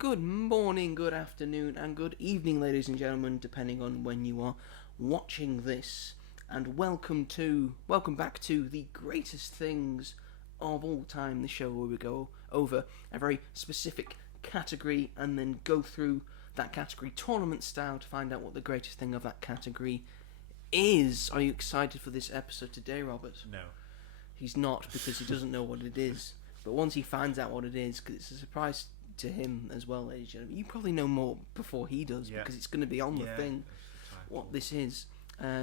Good morning, good afternoon, and good evening, ladies and gentlemen, depending on when you are watching this. And welcome back to the greatest things of all time, the show where we go over a very specific category and then go through that category tournament style to find out what the greatest thing of that category is. Are you excited for this episode today, Robert? No. He's not, because he doesn't know what it is. But once he finds out what it is, because it's a surprise to him as well, ladies and gentlemen. You probably know more before he does, because it's going to be on the thing what this is.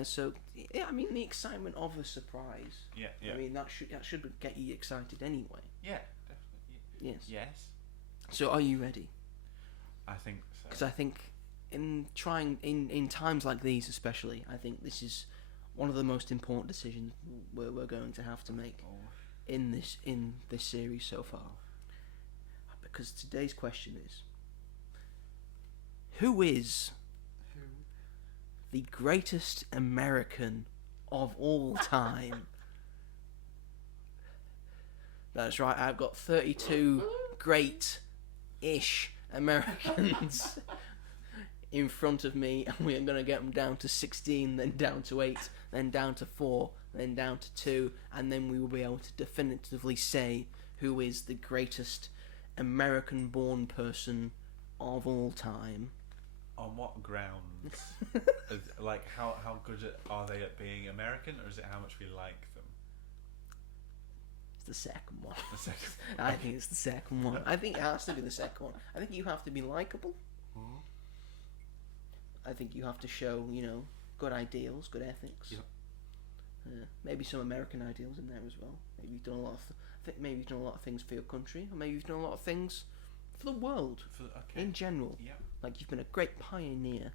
So the excitement of a surprise. Yeah. I mean, that should get you excited anyway. Yeah, definitely. Yes. So, are you ready? I think so. Because I think in times like these, especially, I think this is one of the most important decisions we're going to have to make in this series so far. Because today's question is, who is the greatest American of all time? That's right, I've got 32 great-ish Americans in front of me, and we're going to get them down to 16, then down to 8, then down to 4, then down to 2, and then we will be able to definitively say who is the greatest American-born person of all time. On what grounds? Like, how good are they at being American, or is it how much we like them? It's the second one. The second. I think it's the second one. I think it has to be the second one. I think you have to be likable. I think you have to show, good ideals, good ethics. Yep. Maybe some American ideals in there as well. Maybe you've done a lot of. Maybe you've done a lot of things for your country, or maybe you've done a lot of things for the world in general. Yep. Like you've been a great pioneer,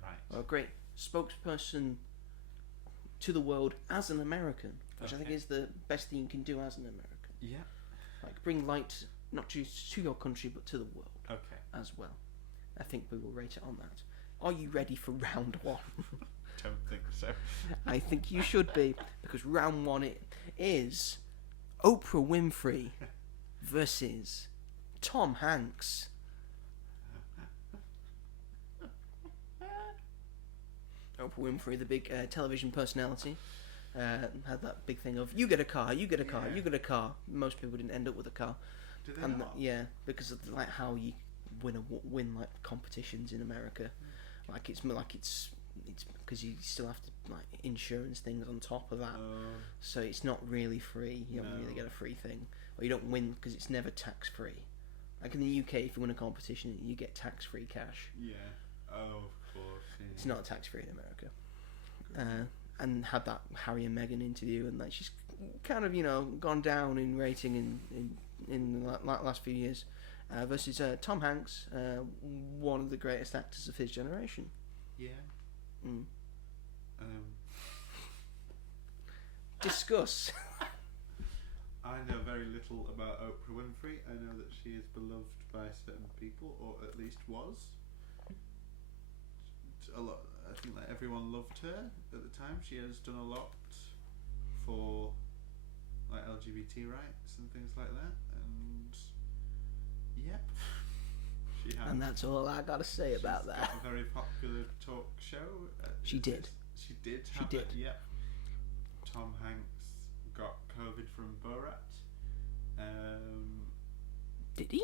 right, or a great spokesperson to the world as an American, which I think is the best thing you can do as an American. Yeah. Like bring light not just to your country but to the world. Okay. As well. I think we will rate it on that. Are you ready for round one? Don't think so. I think you should be, because round one it is Oprah Winfrey versus Tom Hanks. Oprah Winfrey, the big television personality, had that big thing of you get a car, you get a car, you get a car. Most people didn't end up with a car. Did they not? Yeah, because of like how you win like competitions in America. Like it's because you still have to like insurance things on top of that, so it's not really free. You don't really get a free thing, or you don't win because it's never tax free. Like in the UK, if you win a competition, you get tax free cash. Yeah. Oh, of course. Yeah. It's not tax free in America. And had that Harry and Meghan interview, and like she's kind of gone down in rating in the last few years. Versus Tom Hanks, one of the greatest actors of his generation. Yeah. Discuss. I know very little about Oprah Winfrey. I know that she is beloved by certain people, or at least was. A lot. I think that everyone loved her at the time. She has done a lot for like LGBT rights and things like that, and yep. She has. And that's all I gotta say about that. Got a very popular talk show. She did. She did. Yep. Tom Hanks got COVID from Borat. Did he?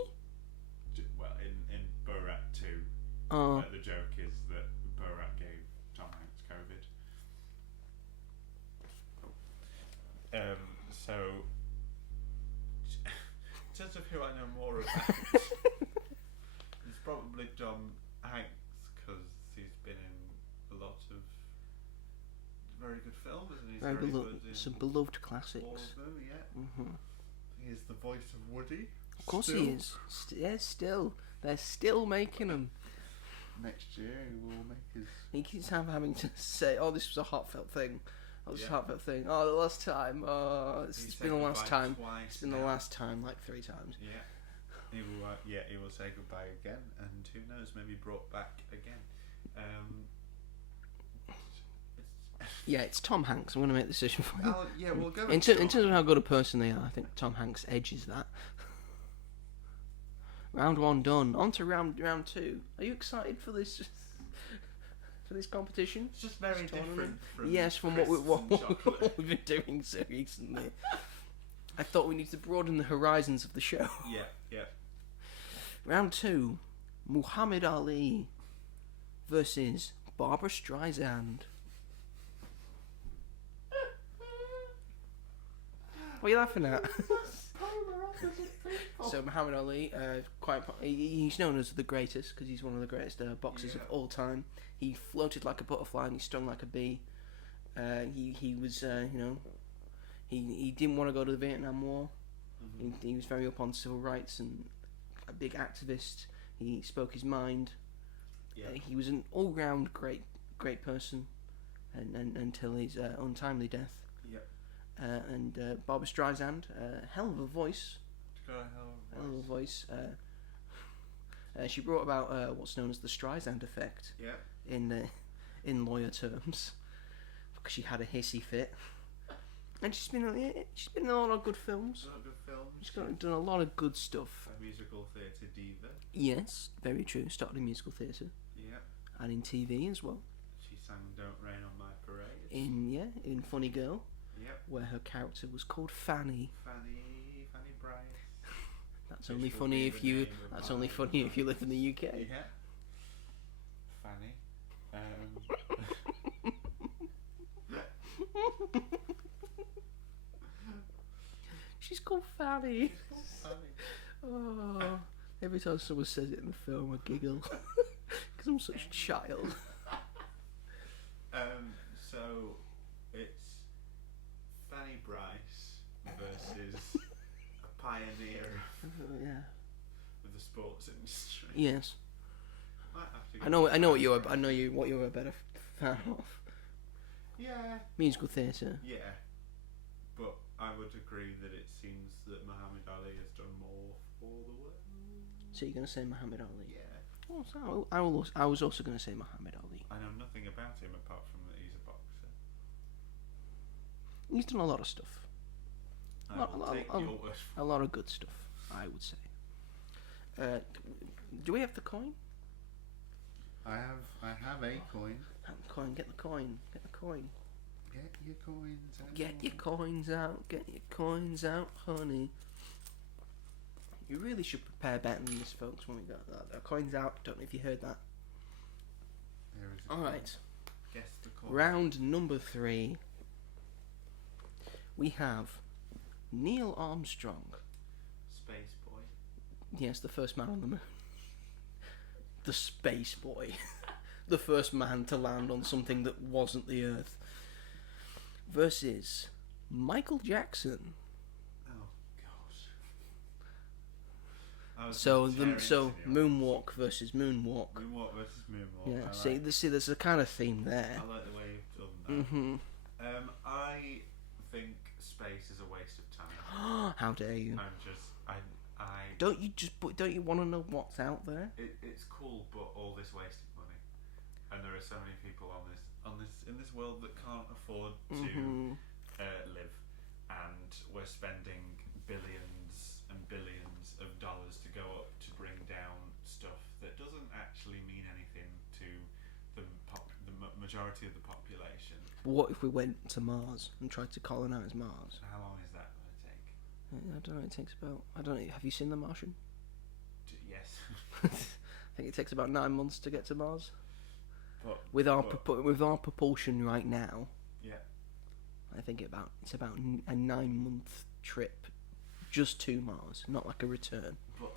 Well, in Borat 2. Oh. The joke is that Borat gave Tom Hanks COVID. So, in terms of who I know more about, it's probably Tom Hanks, because he's been in a lot of very good films, and he's very good in some beloved classics. All of them, yeah. Mm-hmm. He is the voice of Woody. Of course he is. Still. They're still making them. Next year he will make his... He keeps having to say, oh, this was a heartfelt thing. Oh, this was a heartfelt thing. Oh, the last time. Oh, it's been the last time. It's been the last time, like 3 times. Yeah. He will say goodbye again, and who knows, maybe brought back again. Yeah, it's Tom Hanks. I'm going to make the decision for you. We'll go in terms of how good a person they are, I think Tom Hanks edges that. Round 1 done. On to round 2. Are you excited for this for this competition? It's just very different from Yes, from crisps what and chocolate. we've been doing so recently. I thought we needed to broaden the horizons of the show. Yeah. Round 2. Muhammad Ali versus Barbara Streisand. What are you laughing at? So Muhammad Ali, he's known as the greatest because he's one of the greatest boxers of all time. He floated like a butterfly and he stung like a bee. He was, he didn't want to go to the Vietnam War. Mm-hmm. He was very up on civil rights and a big activist. He spoke his mind. Yeah. He was an all-round great person, and until his untimely death. Yep. And Barbara Streisand, hell of a voice. Hell of a voice. She brought about what's known as the Streisand effect Yeah. in lawyer terms, because she had a hissy fit, and she's been in a lot of good films. A lot of good films. She's done a lot of good stuff. A musical theatre diva. Yes, very true. Started in musical theatre Yeah. and in TV as well. She sang "Don't Rain on My Parade." In Funny Girl, Yep. where her character was called Fanny. Fanny Bryce. That's Which only will funny be if the you. name of That's my only funny if you live in the UK. Yeah. Fanny. She's called Fanny. Fanny. Oh, every time someone says it in the film, I giggle because I'm such a child. So it's Fanny Bryce versus a pioneer Yeah. of the sports industry. Yes. Might have to I know what you're a better fan of. Yeah. Musical theatre. Yeah. But I would agree that it seems that Muhammad Ali has done more for the world. So you're gonna say Muhammad Ali? Yeah. Oh, so I was also gonna say Muhammad Ali. I know nothing about him apart from that he's a boxer. He's done a lot of stuff. I will take your word for A lot of good stuff, I would say. Do we have the coin? I have a coin. Have the coin. Get the coin. Get the coin. Get your coins out. Get your coins out. Get your coins out, honey. You really should prepare better than this, folks. When we got that, our coins out. Don't know if you heard that. There is a All coin. right. Guess the coin. Round number 3. We have Neil Armstrong. Space boy. Yes, the first man on the moon. The space boy. The first man to land on something that wasn't the Earth. Versus Michael Jackson. Oh gosh. So moonwalk versus moonwalk. Moonwalk versus moonwalk. Yeah. I See, like, there's a kind of theme there. I like the way you've done that. Mhm. I think space is a waste of time. How dare you? I'm just I Don't you want to know what's out there? it's cool, but all this wasted money, and there are so many people in this world that can't afford to Mhm. live, and we're spending billions and billions of dollars to go up to bring down stuff that doesn't actually mean anything to the majority of the population. What if we went to Mars and tried to colonize Mars? How long is that going to take? I don't know. It takes about. I don't know. Have you seen The Martian? Yes. I think it takes about 9 months to get to Mars. But With our propulsion right now, yeah. I think it's about a 9-month trip just to Mars, not like a return. But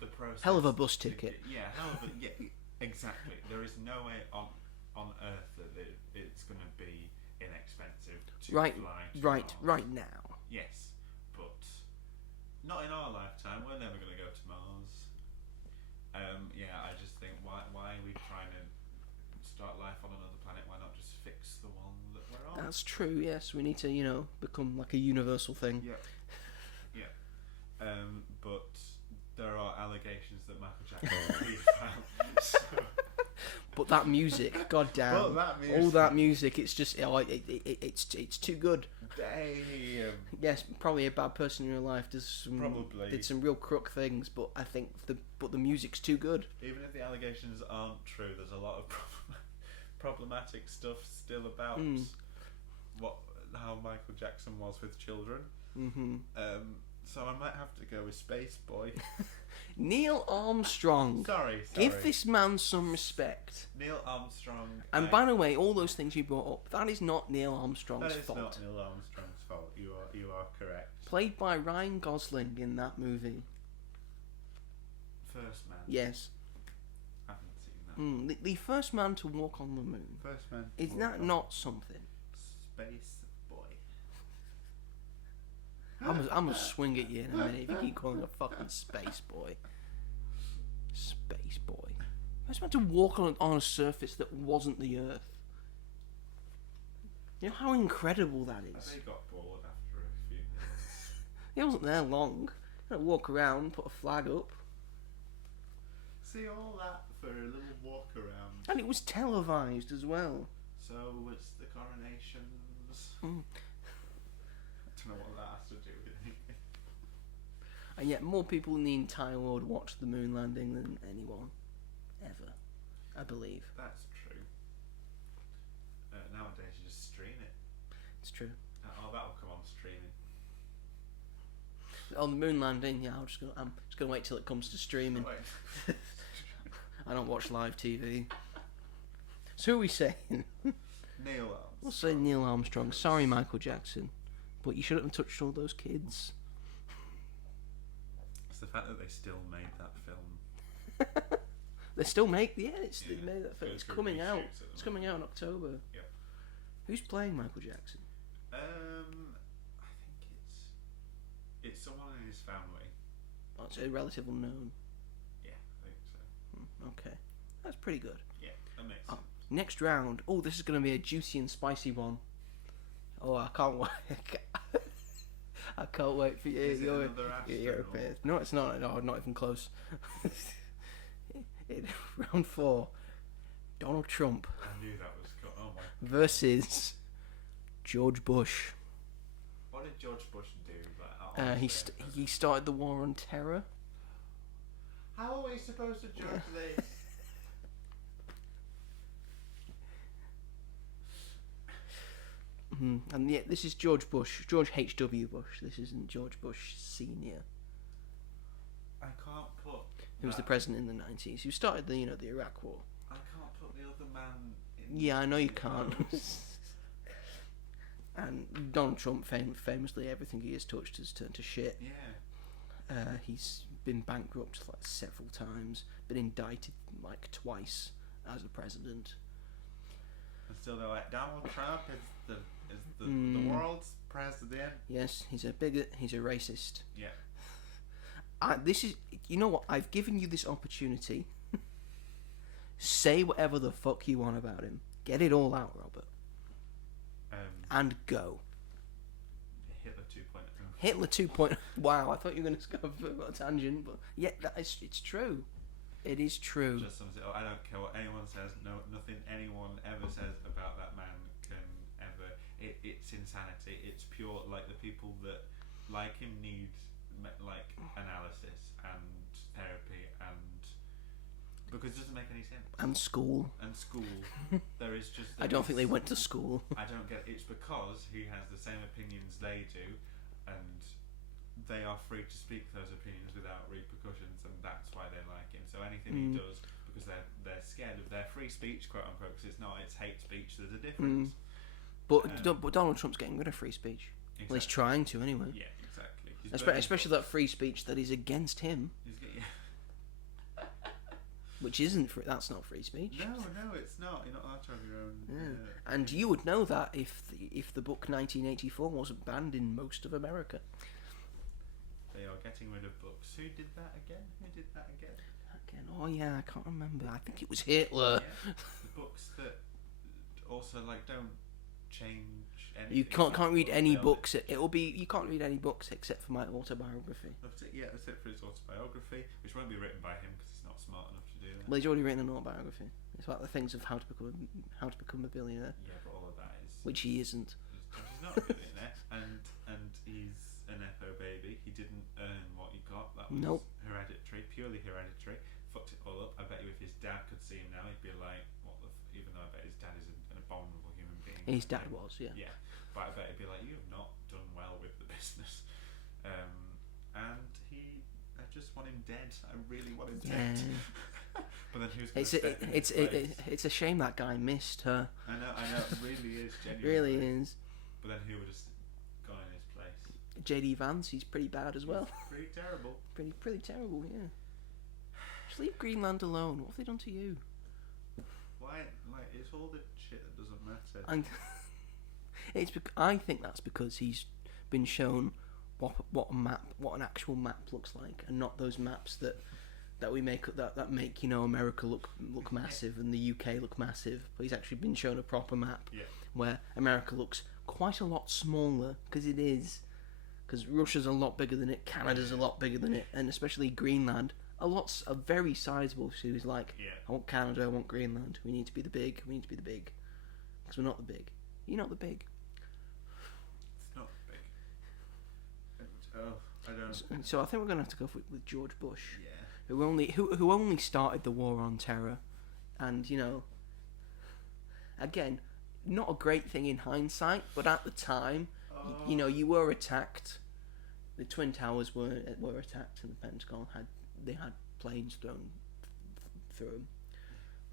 the process. Hell of a bus ticket. Yeah, exactly. There is no way on Earth that it's going to be inexpensive to Right, fly to right, Mars. right now. Yes, but not in our lifetime. We're never going to go to Mars. Yeah, I just think why are we trying to start life on another planet? Why not just fix the one that we're on? That's true. Yes, we need to, become like a universal thing. Yeah. But there are allegations that Michael Jackson is a paedophile. So. But that music, goddamn, But that music. all that music, it's just, it's too good. Damn. Yes, probably a bad person in real life. Probably. Did some real crook things, but I think the music's too good. Even if the allegations aren't true, there's a lot of problematic stuff still about how Michael Jackson was with children. Mm-hmm. So I might have to go with Space Boy. Neil Armstrong. Sorry. Give this man some respect. Neil Armstrong. And by the way, all those things you brought up, that is not Neil Armstrong's that is fault. not Neil Armstrong's fault. You are correct. Played by Ryan Gosling in that movie. First Man. Yes. I haven't seen that. The first man to walk on the moon. First Man. Is that not something? Space Boy. I'm gonna swing at you in a minute if you keep calling a fucking space boy. Space boy. First man to walk on a surface that wasn't the Earth. You know how incredible that I is? bet he got bored after a few minutes. He wasn't there long. He had to walk around, put a flag up. See all that for a little walk around. And it was televised as well. So it's the coronations. Mm. I don't know what that has to do with anything. And yet more people in the entire world watched the moon landing than anyone ever, I believe. That's true. Nowadays you just stream it. It's true. Oh, that'll come on streaming. On the moon landing, yeah, I'm just gonna wait till it comes to streaming. Wait. I don't watch live TV. So who are we saying? Neil Armstrong. We'll say Neil Armstrong. Sorry, Michael Jackson, but you shouldn't have touched all those kids. It's the fact that they still made that film. They still make they Yeah, made that film. goes It's through coming out. reshoots at the It's coming out in October. Yep. Who's playing Michael Jackson? I think it's someone in his family. Oh, it's a relative unknown. Yeah, I think so. Okay, that's pretty good. Yeah, that makes Oh, sense. next round. Oh, this is going to be a juicy and spicy one. Oh, I can't wait. I can't wait for you. Is it your another your astronaut? appearance. No, it's not. No, not even close. Round 4. Donald Trump I knew that was oh my. versus George Bush. What did George Bush do? Like, He started the war on terror. How are we supposed to judge this? And yeah, this is George Bush. George H.W. Bush. This isn't George Bush Senior, I can't put. who was the president in the 90s. Who started the the Iraq War. I can't put the other man. In Yeah, I know you in can't. those. And Donald Trump, famously, everything he has touched has turned to shit. Yeah. He's been bankrupt like several times, been indicted like twice as the president. And still they're like Donald Trump is the world's president. Yes, he's a bigot. He's a racist. Yeah. This is, you know what? I've given you this opportunity. Say whatever the fuck you want about him. Get it all out, Robert, and go. Hitler 2.0. Hitler 2.0. Wow, I thought you were going to go on a tangent, but yeah, it's true. It is true. Just sums it up. I don't care what anyone says. No, nothing anyone ever says about that man can ever. It's insanity. It's pure. Like the people that like him need like analysis and therapy and because it doesn't make any sense. And school. And school. There is just. I don't think they went to school. I don't get it. It's because he has the same opinions they do, and they are free to speak those opinions without repercussions, and that's why they like him. So anything he does, because they're scared of their free speech, quote unquote, because it's not, it's hate speech. There's a difference. But Donald Trump's getting rid of free speech. Exactly. Well, he's trying to anyway. Yeah, exactly. Especially that free speech that is against him, which isn't free. That's not free speech. No, it's not. You're not allowed to have your own. And you would know that if the book 1984 wasn't banned in most of America. They are getting rid of books. Who did that again? Again, oh yeah, I can't remember. I think it was Hitler. Yeah. The books that also like don't change anything. You can't read any They'll- books. You can't read any books except for my autobiography. That's it, yeah, except for his autobiography, which won't be written by him because he's not smart enough to do that. Well, he's already written an autobiography. It's about the things of how to become a billionaire, Yeah, but all of that is which he isn't. just He's not a billionaire, and he's a nepo baby. He didn't earn what he got. That was Nope. hereditary, purely hereditary. Fucked it all up. I bet you if his dad could see him now, he'd be like, "What the?" Even though I bet his dad is an abominable human being. His dad was, yeah. Yeah, but I bet he'd be like, "You have not done well with the business," and I just want him dead. I really want him dead. But then who's going to step in his place? It's a shame that guy missed her. I know, it really is genuinely. Really is. But then who would have gone in his place? JD Vance, he's pretty bad as well. Pretty terrible. Pretty terrible, yeah. Just leave Greenland alone. What have they done to you? Why? Like, it's all the shit that doesn't matter. And I think that's because he's been shown what an actual map looks like, and not those maps that we make that make America look massive and the UK look massive. But he's actually been shown a proper map where America looks quite a lot smaller, because it is. Because Russia's a lot bigger than it, Canada's a lot bigger than it, and especially Greenland, a very sizable. So he's like, I want Canada, I want Greenland. We need to be the big. Because we're not the big. You're not the big. It's not big. I don't. So I think we're gonna have to go with George Bush. Yeah. Who only started the war on terror, and again, not a great thing in hindsight, but at the time, you were attacked. The Twin Towers were attacked, and the Pentagon had planes thrown through them.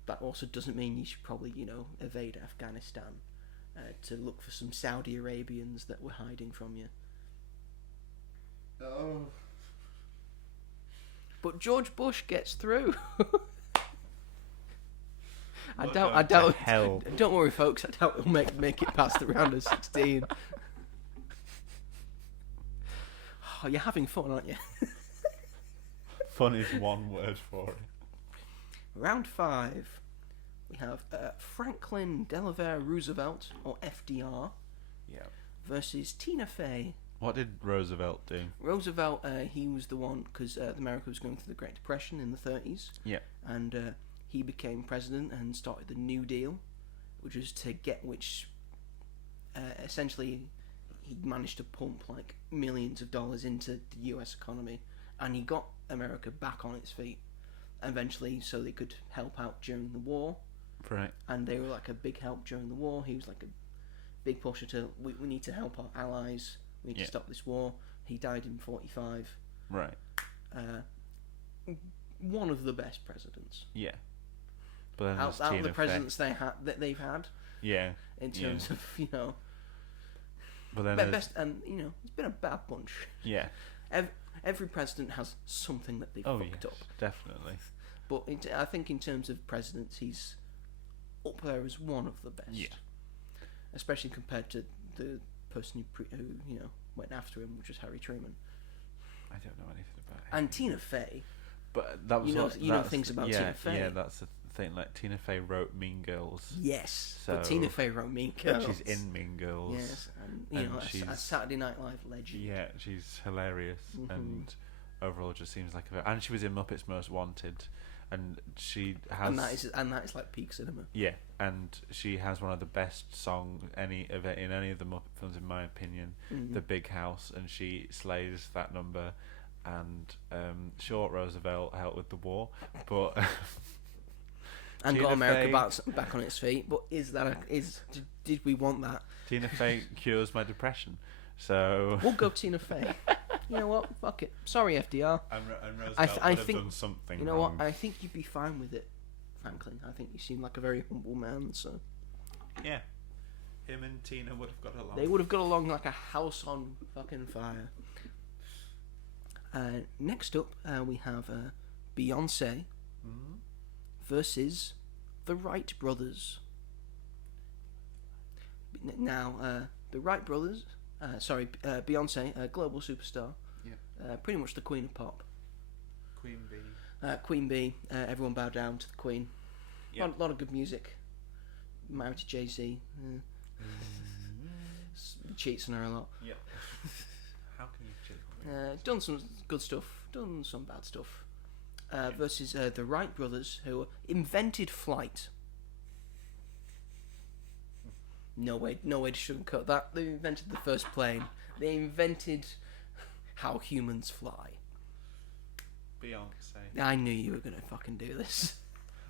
That also doesn't mean you should probably evade Afghanistan to look for some Saudi Arabians that were hiding from you. Oh. But George Bush gets through. I What doubt. the hell? Don't worry, folks. I doubt he'll make it past the round of 16. Oh, you're having fun, aren't you? Fun is one word for it. Round 5. We have Franklin Delaware Roosevelt, or FDR, versus Tina Fey. What did Roosevelt do? Roosevelt, he was the one, because America was going through the Great Depression in the 30s. Yeah. And he became president and started the New Deal, which was essentially he managed to pump like millions of dollars into the US economy, and he got America back on its feet eventually, so they could help out during the war. Right. And they were like a big help during the war. He was like a big pusher to we need to help our allies. We need to stop this war. He died in 1945. Right. One of the best presidents. Yeah. But then out of the presidents they've had. Yeah. In terms of But then best, and it's been a bad bunch. Yeah. Every president has something that they've fucked up. Definitely. But I think in terms of presidents, he's up there as one of the best. Yeah. Especially compared to the person who went after him, which was Harry Truman. I don't know anything about him. And Tina Fey. But that was things about Tina Fey. Yeah, that's the thing. Like, Tina Fey wrote Mean Girls. Yes, so but Tina Fey wrote Mean Girls. She's in Mean Girls. Yes, and she's a Saturday Night Live legend. Yeah, she's hilarious, and overall just seems like and she was in Muppets Most Wanted, and she has and that is like peak cinema. Yeah, and she has one of the best songs in any of the Muppet films, in my opinion. The Big House, and she slays that number. And short Roosevelt helped with the war, but and got America back on its feet. But did we want that? Tina Fey cures my depression, so we'll go Tina Fey. You know what? Fuck it. Sorry, FDR. And Roosevelt would have done something. You know wrong. what? I think you'd be fine with it, Franklin. I think you seem like a very humble man. So yeah, him and Tina would have got along. They would have got along like a house on fucking fire. Next up, we have Beyonce versus the Wright brothers. Now, the Wright brothers, Beyonce, a global superstar, pretty much the queen of pop. Queen Bee. Queen Bee, everyone bow down to the queen. A lot of good music. Married to Jay-Z. Cheats on her a lot. Yep. How can you cheat? Done some good stuff, done some bad stuff. Versus the Wright brothers, who invented flight. No way to sugarcoat that. They invented the first plane. They invented how humans fly. Beyonce. I knew you were gonna fucking do this.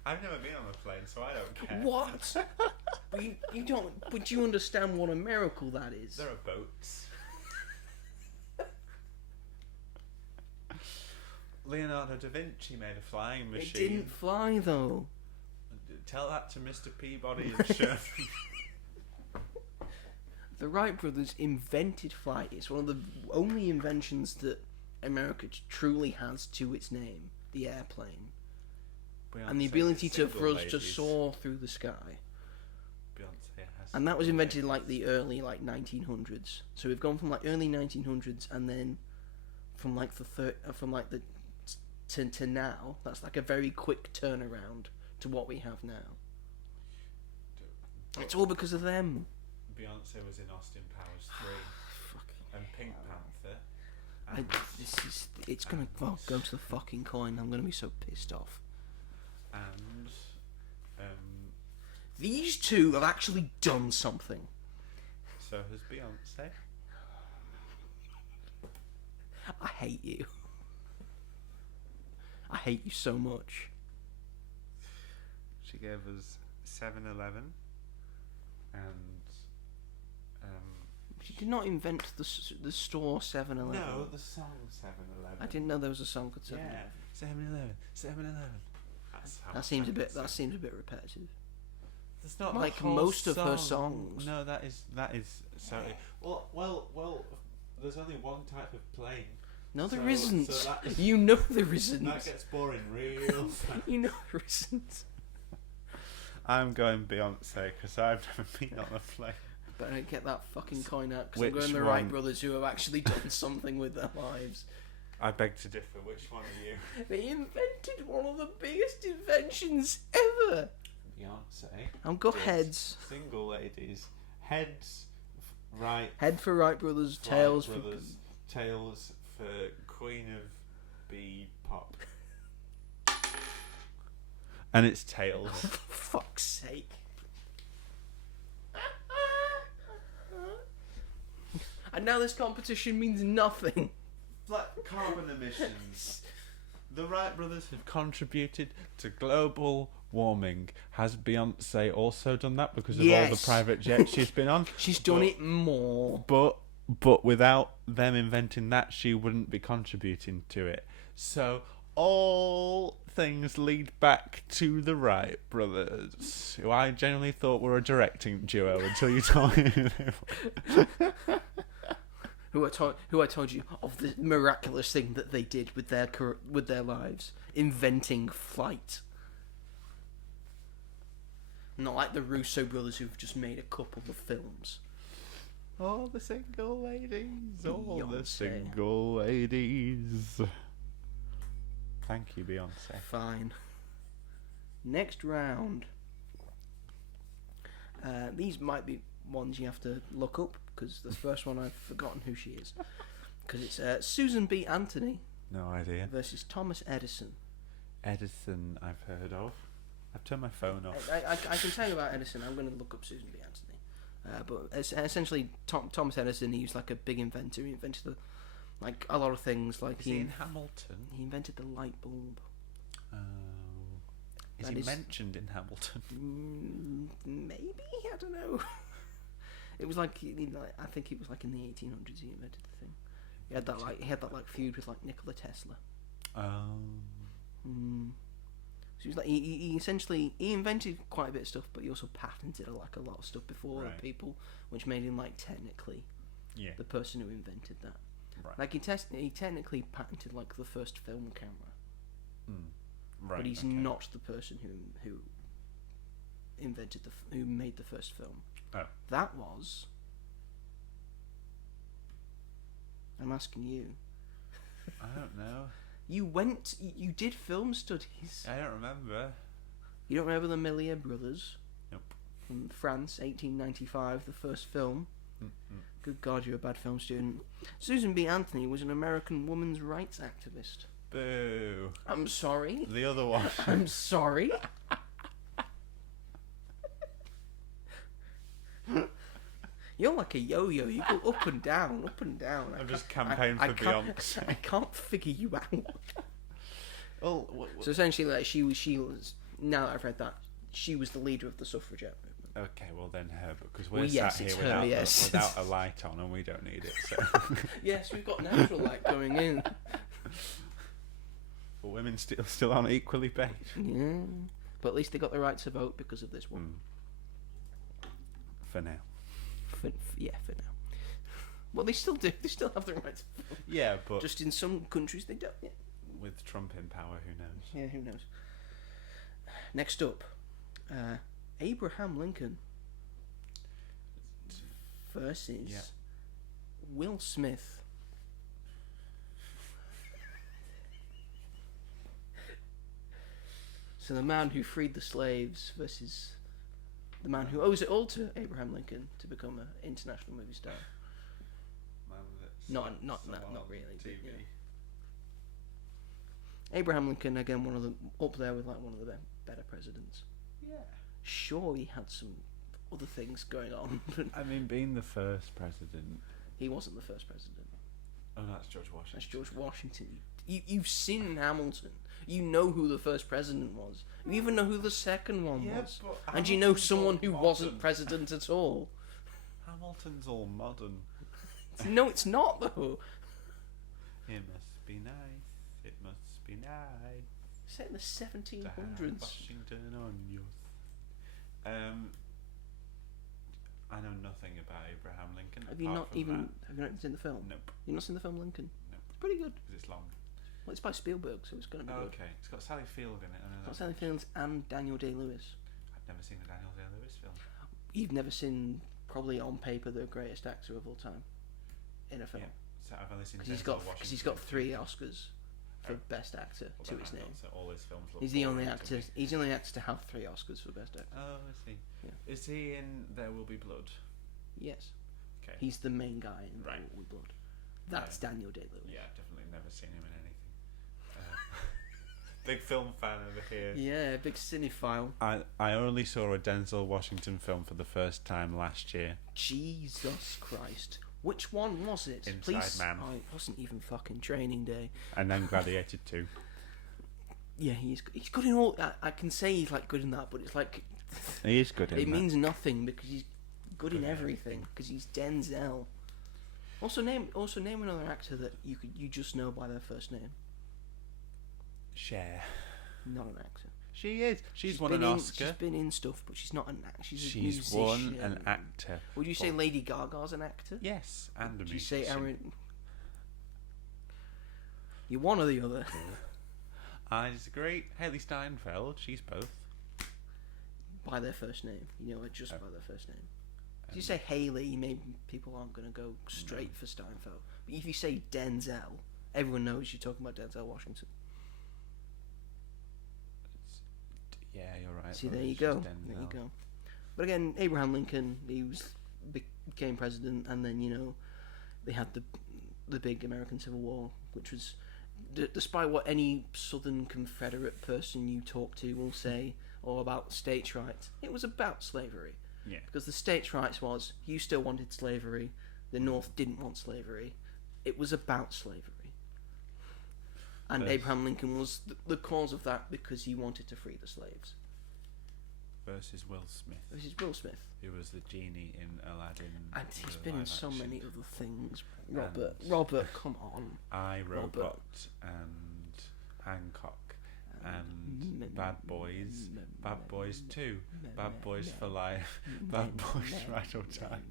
I've never been on a plane, so I don't care. What? you don't. But you understand what a miracle that is. There are boats. Leonardo da Vinci made a flying machine. It didn't fly though. Tell that to Mr. Peabody and show him. The Wright brothers invented flight. It's one of the only inventions that America truly has to its name, the airplane. Beyonce And the ability is for us single, to ladies. soar through the sky. Beyonce has And that was single invented in ladies. like the early 1900s. So we've gone from like early 1900s and then from like the to now. That's like a very quick turnaround to what we have now. It's all because of them. Beyonce was in Austin Powers 3 and Pink Panther. It's gonna go to the fucking coin. I'm gonna be so pissed off. And These two have actually done something. so has Beyonce. I hate you. I hate you so much. She gave us 7-Eleven and She did not invent the store 7-Eleven. no, the song 7-Eleven. I didn't know there was a song called 7-Eleven. Yeah, 7-Eleven. That's how That seems a bit repetitive. That's not like the whole most of her song. songs. No, that is sorry. Well. There's only one type of plane. No, there So not that- You know there isn't. That gets boring real fast. You know there isn't. I'm going Beyonce because I've never been on a plane. Better get that fucking coin out because I'm Which going the one? Wright brothers who have actually done something with their lives. I beg to differ. Which one are you? They invented one of the biggest inventions ever. Beyonce. I've got Yes. heads. Single ladies. Heads. Right. Head for Wright brothers, Wright tails brothers. Tails for Queen of Bee Pop. And it's tails. for... For fuck's sake. And now this competition means nothing. Flat carbon emissions. The Wright brothers have contributed to global warming. Has Beyonce also done that because of all the Yes. private jets she's been on? She's done it more. But without them inventing that, she wouldn't be contributing to it. So all things lead back to the Wright brothers, who I genuinely thought were a directing duo until you told me. Who I told you of the miraculous thing that they did with their lives, inventing flight. Not like the Russo brothers who've just made a couple of films. All the single ladies, all the Beyonce. single ladies. Thank you, Beyonce. Fine. Next round. These might be ones you have to look up because the first one I've forgotten who she is. Because it's Susan B. Anthony No idea. versus Thomas Edison. Edison, I've heard of. I've turned my phone off. I can tell you about Edison. I'm going to look up Susan B. Anthony. But essentially, Thomas Edison, he was like a big inventor. He invented a lot of things. Like Is he in Hamilton? he invented the light bulb. Is That he is- mentioned in Hamilton? Maybe, I don't know. It was like I think it was like in the 1800s he invented the thing. He had that feud with like Nikola Tesla. So he was like he essentially invented quite a bit of stuff, but he also patented a lot of stuff before other Right. people, which made him like technically Yeah. the person who invented that. Right. Like he technically patented like the first film camera, Right. but he's okay. not the person who invented who made the first film. Oh. That was. I'm asking you. I don't know. You did film studies. I don't remember. You don't remember the Méliès brothers? Nope. From France, 1895, the first film. Good God, you're a bad film student. Susan B. Anthony was an American women's rights activist. Boo. I'm sorry. The other one. I'm sorry. You're like a yo-yo. You go up and down, up and down. I'm just campaigning for Beyonce. I can't figure you out. Well, So essentially, like she was. Now that I've read that, she was the leader of the suffragette movement. okay, well then her, because we're Well, yes, sat it's here her, without, yes. without a light on and we don't need it. So, Yes, we've got natural light going in. but women still aren't equally paid. Yeah, but at least they got the right to vote because of this one. For now. For now. Well, they still do. They still have the right to vote. Yeah, but Just in some countries they don't. Yeah. with Trump in power, who knows? Yeah, who knows? Next up, Abraham Lincoln versus Yeah. Will Smith. So the man who freed the slaves versus the man who owes it all to Abraham Lincoln to become an international movie star. Man that's Not on really. But, TV. yeah. Abraham Lincoln, again, one of the up there with like one of the better presidents. Yeah. Sure, he had some other things going on, but I mean, being the first president. he wasn't the first president. Oh, that's George Washington. That's George Washington. You've seen Hamilton. You know who the first president was. You even know who the second one was. but And you know Hamilton's someone all who modern. wasn't president at all. Hamilton's all modern. No, it's not, though. It must be nice. It must be nice. Set in the to have 1700s. Washington on yours. I know nothing about Abraham Lincoln. Have you not seen the film? Nope. You've not seen the film Lincoln? Nope. It's pretty good. Because it's long. Well, it's by Spielberg, so it's going to be Oh, good. okay. It's got Sally Field in it. I know It's got that. Sally Fields and Daniel Day-Lewis. I've never seen a Daniel Day-Lewis film. You've never seen, probably on paper, the greatest actor of all time in a film. Yeah. So I've only seen Because he's got 3 Oscars for Best Actor to his name. So all his films look He's the only boring to actor. me. He's the only actor to have 3 Oscars for Best Actor. Oh, I see. Yeah. Is he in There Will Be Blood? Yes, Okay. he's the main guy in Right. With Blood. That's Daniel Day-Lewis. Yeah, I've definitely never seen him in anything. Big film fan over here. Yeah, big cinephile. I only saw a Denzel Washington film for the first time last year. Jesus Christ. Which one was it? Inside Please. Man. Oh, it wasn't even fucking Training Day. And then Gladiator 2. Yeah, he's good in all. I can say he's like good in that, but it's like He is good in it that. means nothing because he's good in Good in everything because he's Denzel. Also name another actor that you just know by their first name. Cher. Not an actor. She is. She's won an been Oscar. She's been in stuff, but she's not an actor. She's a She's won musician. an actor. Would you say Lady Gaga's an actor? Yes, and a Would you musician. say Aaron? You're one or the other. I disagree. Haley Steinfeld. She's both. By their first name. You know her just by their first name. If you Um, say Haley, maybe people aren't going to go straight for Steinfeld. But if you say Denzel, everyone knows you're talking about Denzel Washington. Yeah, you're right. See, but there you it's go. just There you Denzel. go. But again, Abraham Lincoln, became president, and then they had the big American Civil War, which was, despite what any Southern Confederate person you talk to will say, or about states' rights, it was about slavery. Yeah. Because the states' rights was, you still wanted slavery, the North didn't want slavery. It was about slavery. And Yes. Abraham Lincoln was the cause of that because he wanted to free the slaves. Versus Will Smith, This is Will Smith. who was the genie in Aladdin. And he's the been in live so action. many other things. And- Robert, come on. I, Robert. Robot and Hancock and Bad Boys, Bad Boys 2, Bad Boys for Life, Bad Boys Right on Time,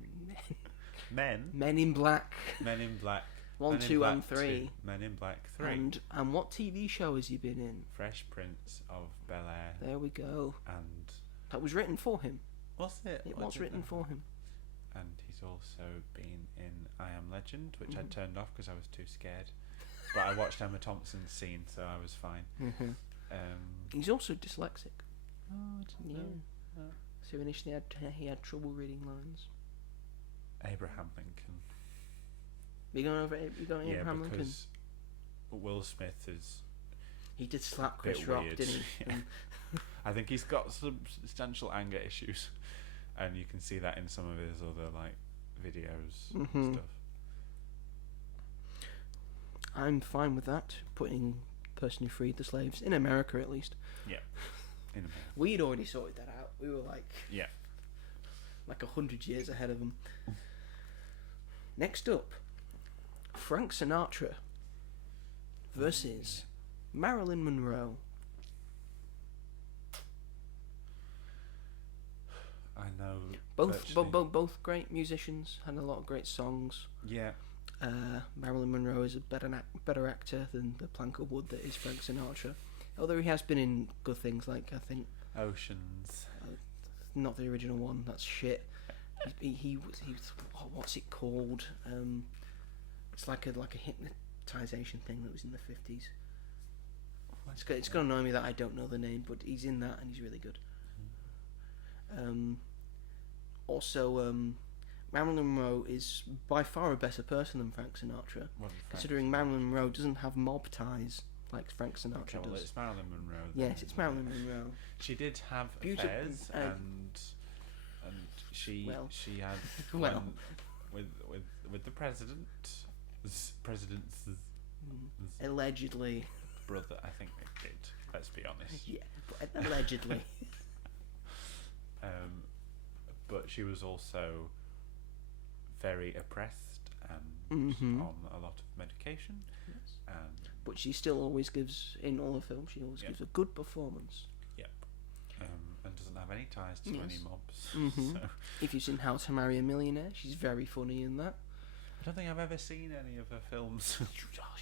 Men Men in Black. Men in Black, 1, Men in 2, Black and 3. 2, Men in Black 3, And what TV show has he been in? Fresh Prince of Bel-Air, There we go. and That was written for him. what's it? It What was did written that- for him. And he's also been in I Am Legend, which I turned off because I was too scared. But I watched Emma Thompson's scene, so I was fine. He's also dyslexic. Oh, Yeah. So initially he had trouble reading lines. Abraham Lincoln. You going Yeah, Abraham Lincoln? because Will Smith is. He did slap bit Chris Rock, weird. didn't he? Yeah. And I think he's got some substantial anger issues, and you can see that in some of his other videos Mhm. and stuff. I'm fine with that. Putting the person who freed the slaves in America, at least. In America. We'd already sorted that out. We were Yeah. like 100 years ahead of them. Next up, Frank Sinatra versus Marilyn Monroe. I know. Both virtually- both great musicians, had a lot of great songs. Yeah. Marilyn Monroe is a better actor than the plank of wood that is Frank Sinatra. Although he has been in good things like, I think, Oceans. not the original one, that's shit. He was what's it called? It's like a hypnotization thing that was in the 50s. It's gonna annoy me that I don't know the name, but he's in that and he's really good. Also, Marilyn Monroe is by far a better person than Frank Sinatra, What did Frank considering Marilyn Monroe doesn't have mob ties like Frank Sinatra Okay, well, does. it's Marilyn Monroe. Then, Yes, it's isn't it? Marilyn Monroe. She did have Beautiful- affairs, and she well. she had Well. one with the president's Allegedly. brother. I think they did. Let's be honest. Yeah, but allegedly. But she was also very oppressed and Mhm. on a lot of medication. Yes. And But she still always gives, in all the films, she always Yeah. gives a good performance. and doesn't have any ties to Yes. any mobs. Mhm. So If you've seen How to Marry a Millionaire, she's very funny in that. I don't think I've ever seen any of her films. Oh,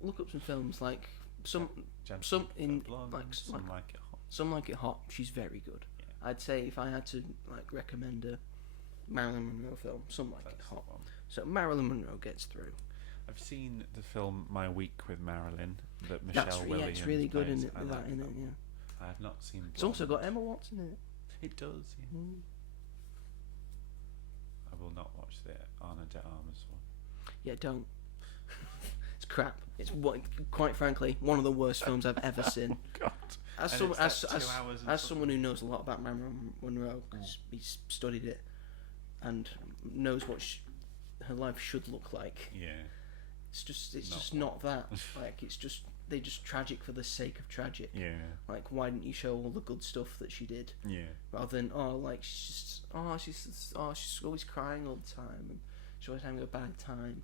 look up some films like some Gentlemen in Blonde, like Some Like It Hot. Some Like It Hot. She's very good. Yeah. I'd say if I had to recommend a Marilyn Monroe film, Some Like It That's Hot. the one. So Marilyn Monroe gets through. I've seen the film My Week with Marilyn that Michelle Yeah, Williams it's really good plays. in it. I That like in that it, one. yeah. I have not seen. It's also got Blonde. Emma Watson in it. It does. Yeah. Mm. I will not watch the Ana de Armas one. Yeah, don't. It's crap. It's quite frankly one of the worst films I've ever seen. God. As And some, it's as, like 2 as, hours and as something. someone who knows a lot about Marilyn Monroe, 'cause he's studied it and knows what her life should look like. Yeah. It's just Not not that. Like they're just tragic for the sake of tragic. Yeah. Like, why didn't you show all the good stuff that she did Yeah. rather than she's always crying all the time and she's always having a bad time.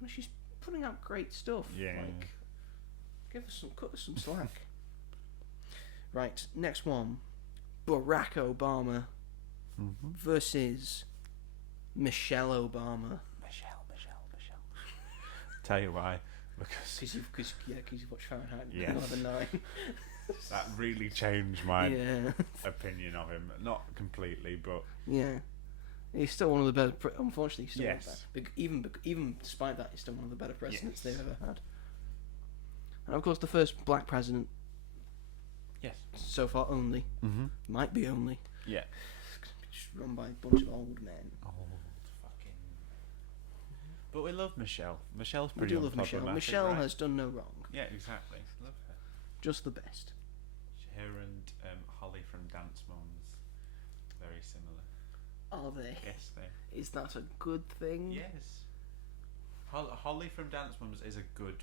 Well, she's putting out great stuff. Yeah. Like, cut us some slack. Right, next one, Barack Obama Mm-hmm. versus Michelle Obama. Michelle. Tell you why, because Because you've watched Fahrenheit Yes. 11/9. that really changed my Yeah, opinion of him. Not completely, but yeah. He's still one of the better. Unfortunately, he's still Yes. one of the better. Even despite that, he's still one of the better presidents Yes. they've ever had. And of course, the first black president yes. so far only Mm-hmm. might be only. Yeah. Just run by a bunch of old men. Old fucking. But we love Michelle. Michelle's We pretty do love Michelle. unproblematic, Michelle right? has done no wrong. Yeah, exactly. Love her. Just the best. Her and Holly from Dance Moms, very similar. Are they? Yes, they. Is that a good thing? Yes. Holly from Dance Moms is a good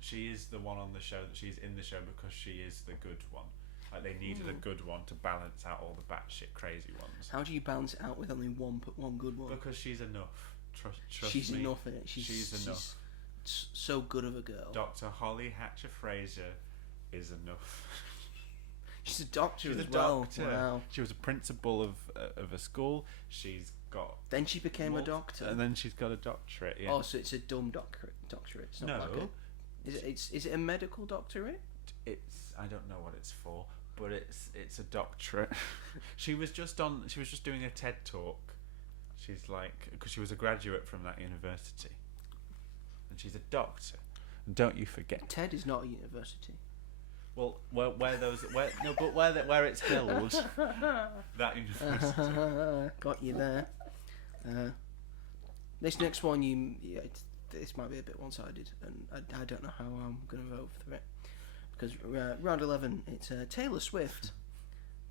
she is the one on the show that she's in the show because she is the good one. Like they needed a good one to balance out all the batshit crazy ones. How do you balance it out with only one good one? Because she's enough. Trust She's me. enough in it. She's enough. So good of a girl. Dr. Holly Hatcher Fraser is enough. She's a doctor She's as a well. doctor. Wow. She was a principal of a school. She's got. Then she became a doctor. And then she's got a doctorate. Yeah. Oh, so it's a dumb doctorate. It's not No. like a. Is it a medical doctorate? It's I don't know what it's for, but it's a doctorate. She was just doing a TED talk. She's like, because she was a graduate from that university, and she's a doctor. And don't you forget. TED is not a university. Well, where it's held, that university. Got you there. This next one, this might be a bit one-sided, and I don't know how I'm going to vote for it. Because round 11, it's Taylor Swift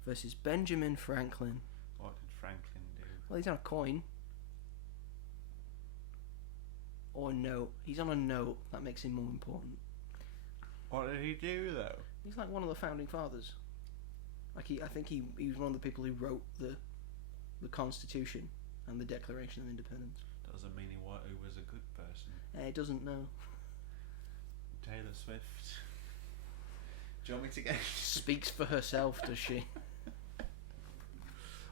versus Benjamin Franklin. What did Franklin do? Well, he's on a coin. or note. He's on a note that makes him more important. What did he do though? He's like one of the founding fathers. Like I think he was one of the people who wrote the Constitution and the Declaration of Independence. Doesn't mean he was a good person. He doesn't know. Taylor Swift. Do you want me to get? Speaks for herself, does she?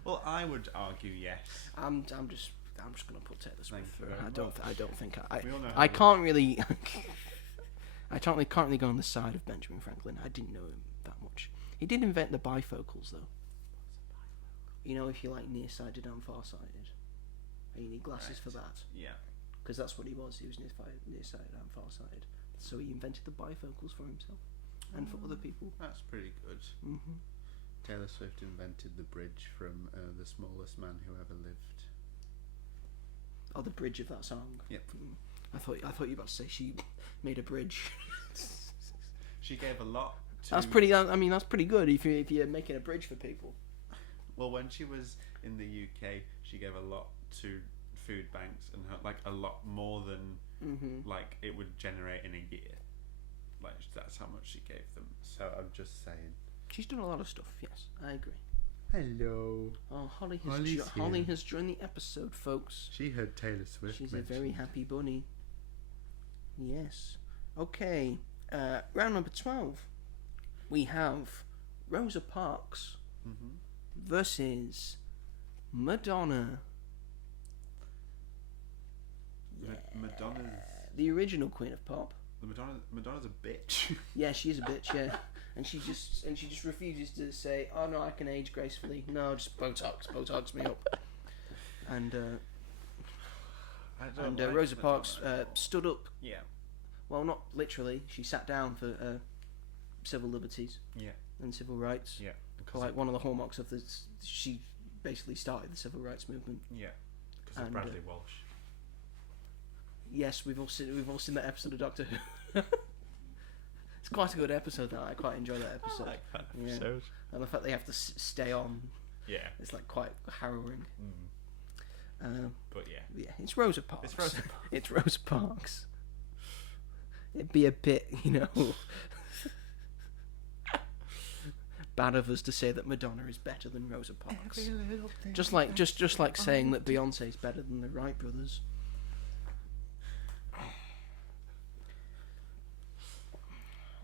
Well, I would argue yes. I'm just gonna put Taylor Swift Thank you for her. very I don't think We all know I how can't really. I can't really go on the side of Benjamin Franklin. I didn't know him that much. He did invent the bifocals, though. You know, if you're like nearsighted and farsighted, and you need glasses for that, Yeah. because that's what he was. He was nearsighted and farsighted, so he invented the bifocals for himself and for other people. That's pretty good. Mm-hmm. Taylor Swift invented the bridge from The Smallest Man Who Ever Lived. Oh, the bridge of that song. Yep. I thought you were about to say she made a bridge. She gave a lot to... That's pretty. I mean, that's pretty good if you're making a bridge for people. Well, when she was in the UK, she gave a lot to food banks and like a lot more than like it would generate in a year. Like that's how much she gave them. So I'm just saying. She's done a lot of stuff. Yes, I agree. Hello. Oh, Holly Holly's here. has joined the episode, folks. She heard Taylor Swift. She's mentioned. a very happy bunny. Yes. Okay. Round number 12. We have Rosa Parks versus Madonna. Madonna's The original Queen of Pop. Madonna's a bitch. Yeah, she is a bitch. Yeah, and she just refuses to say, "Oh no, I can age gracefully." No, just Botox me up. And Rosa Parks stood up. Yeah. Well, not literally. She sat down for civil liberties. Yeah. And civil rights. Yeah. Like one of the hallmarks of this, she basically started the civil rights movement. Yeah. Because of Bradley Walsh. Yes, we've all seen that episode of Doctor Who. It's quite a good episode. That I quite enjoy that episode. I like that Yeah. episode. And the fact they have to stay on, Yeah. it's like quite harrowing. But yeah. Yeah, it's Rosa Parks. It's Rosa Parks. It's Rosa Parks. It'd be a bit, bad of us to say that Madonna is better than Rosa Parks. Just like saying that Beyonce is better than the Wright brothers.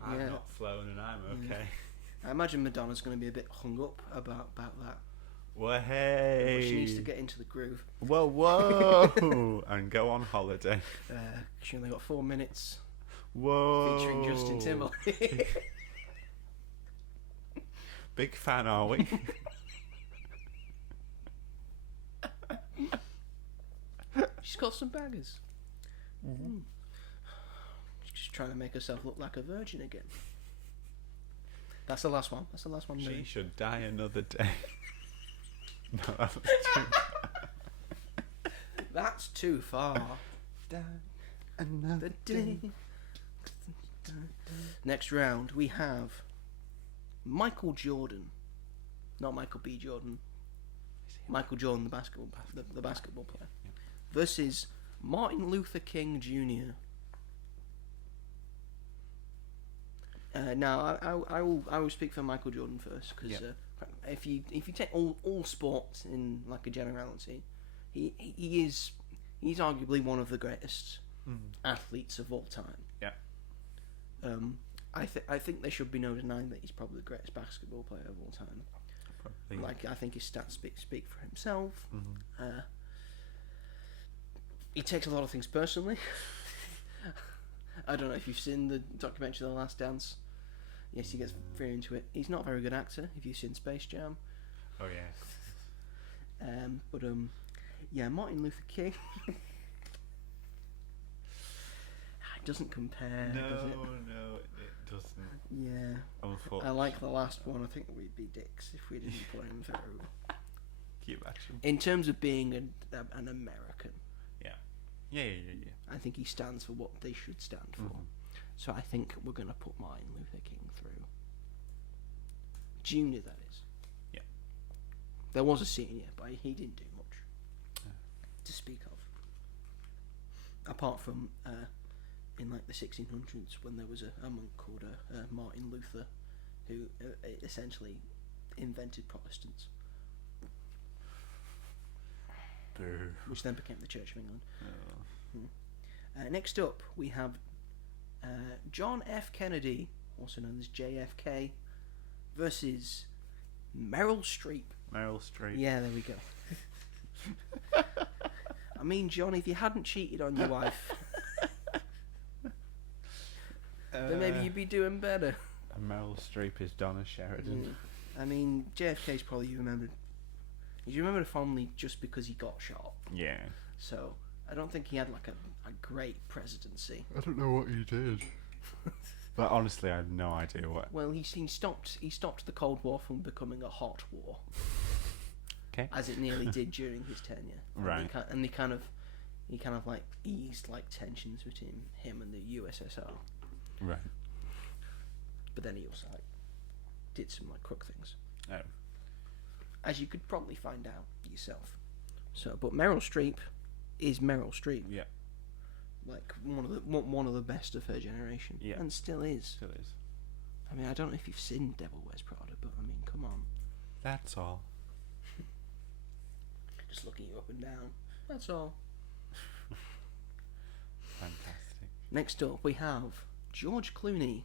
I'm Yeah. not flown and I'm okay. I imagine Madonna's going to be a bit hung up about that. Well, hey. But she needs to get into the groove. Whoa. And go on holiday. She only got 4 minutes Whoa. featuring Justin Timberlake. Big fan, are we? She's got some baggers. She's just trying to make herself look like a virgin again. That's the last one. She Louis. should die another day. No, that was too That's too far. Another Next round, we have Michael Jordan. Not Michael B. Jordan. Michael Jordan, the basketball player. Versus Martin Luther King Jr. Now, I will speak for Michael Jordan first, because if you take all sports in like a generality, he's arguably one of the greatest athletes of all time. Yeah. I think there should be no denying that he's probably the greatest basketball player of all time. Probably. Like, I think his stats speak for himself. He takes a lot of things personally. I don't know if you've seen the documentary The Last Dance. Yes, he gets very into it. He's not a very good actor, if you've seen Space Jam. Oh yeah. Yeah, Martin Luther King. It doesn't compare, No, does it? no, it doesn't. Yeah. Unfortunately. I like the last one. I think we'd be dicks if we didn't put him through. Keep action. In terms of being an American, Yeah. I think he stands for what they should stand for. So I think we're going to put Martin Luther King through. Junior, that is. Yeah. There was a senior, but he didn't do much to speak of. apart from in like the 1600s when there was a monk called Martin Luther, who essentially invented Protestants, which then became the Church of England. Next up, we have John F. Kennedy, also known as JFK, versus Meryl Streep. Meryl Streep. Yeah, there we go. I mean, John, if you hadn't cheated on your wife, then maybe you'd be doing better. And Meryl Streep is Donna Sheridan. I mean, JFK's probably remembered. He's remembered fondly just because he got shot. Yeah. So I don't think he had like a great presidency. I don't know what he did. But honestly, I have no idea what. Well, he stopped the Cold War from becoming a hot war. Okay. As it nearly did during his tenure. Right. And he kind of like eased like tensions between him and the USSR. Right. But then he also like did some like crook things. Oh. As you could probably find out yourself. So, but Meryl Streep is Meryl Streep. Yeah. Like one of the best of her generation. Yeah. And still is. Still is. I mean, I don't know if you've seen Devil Wears Prada, but I mean, come on. That's all. Just looking you up and down. That's all. Fantastic. Next up, we have George Clooney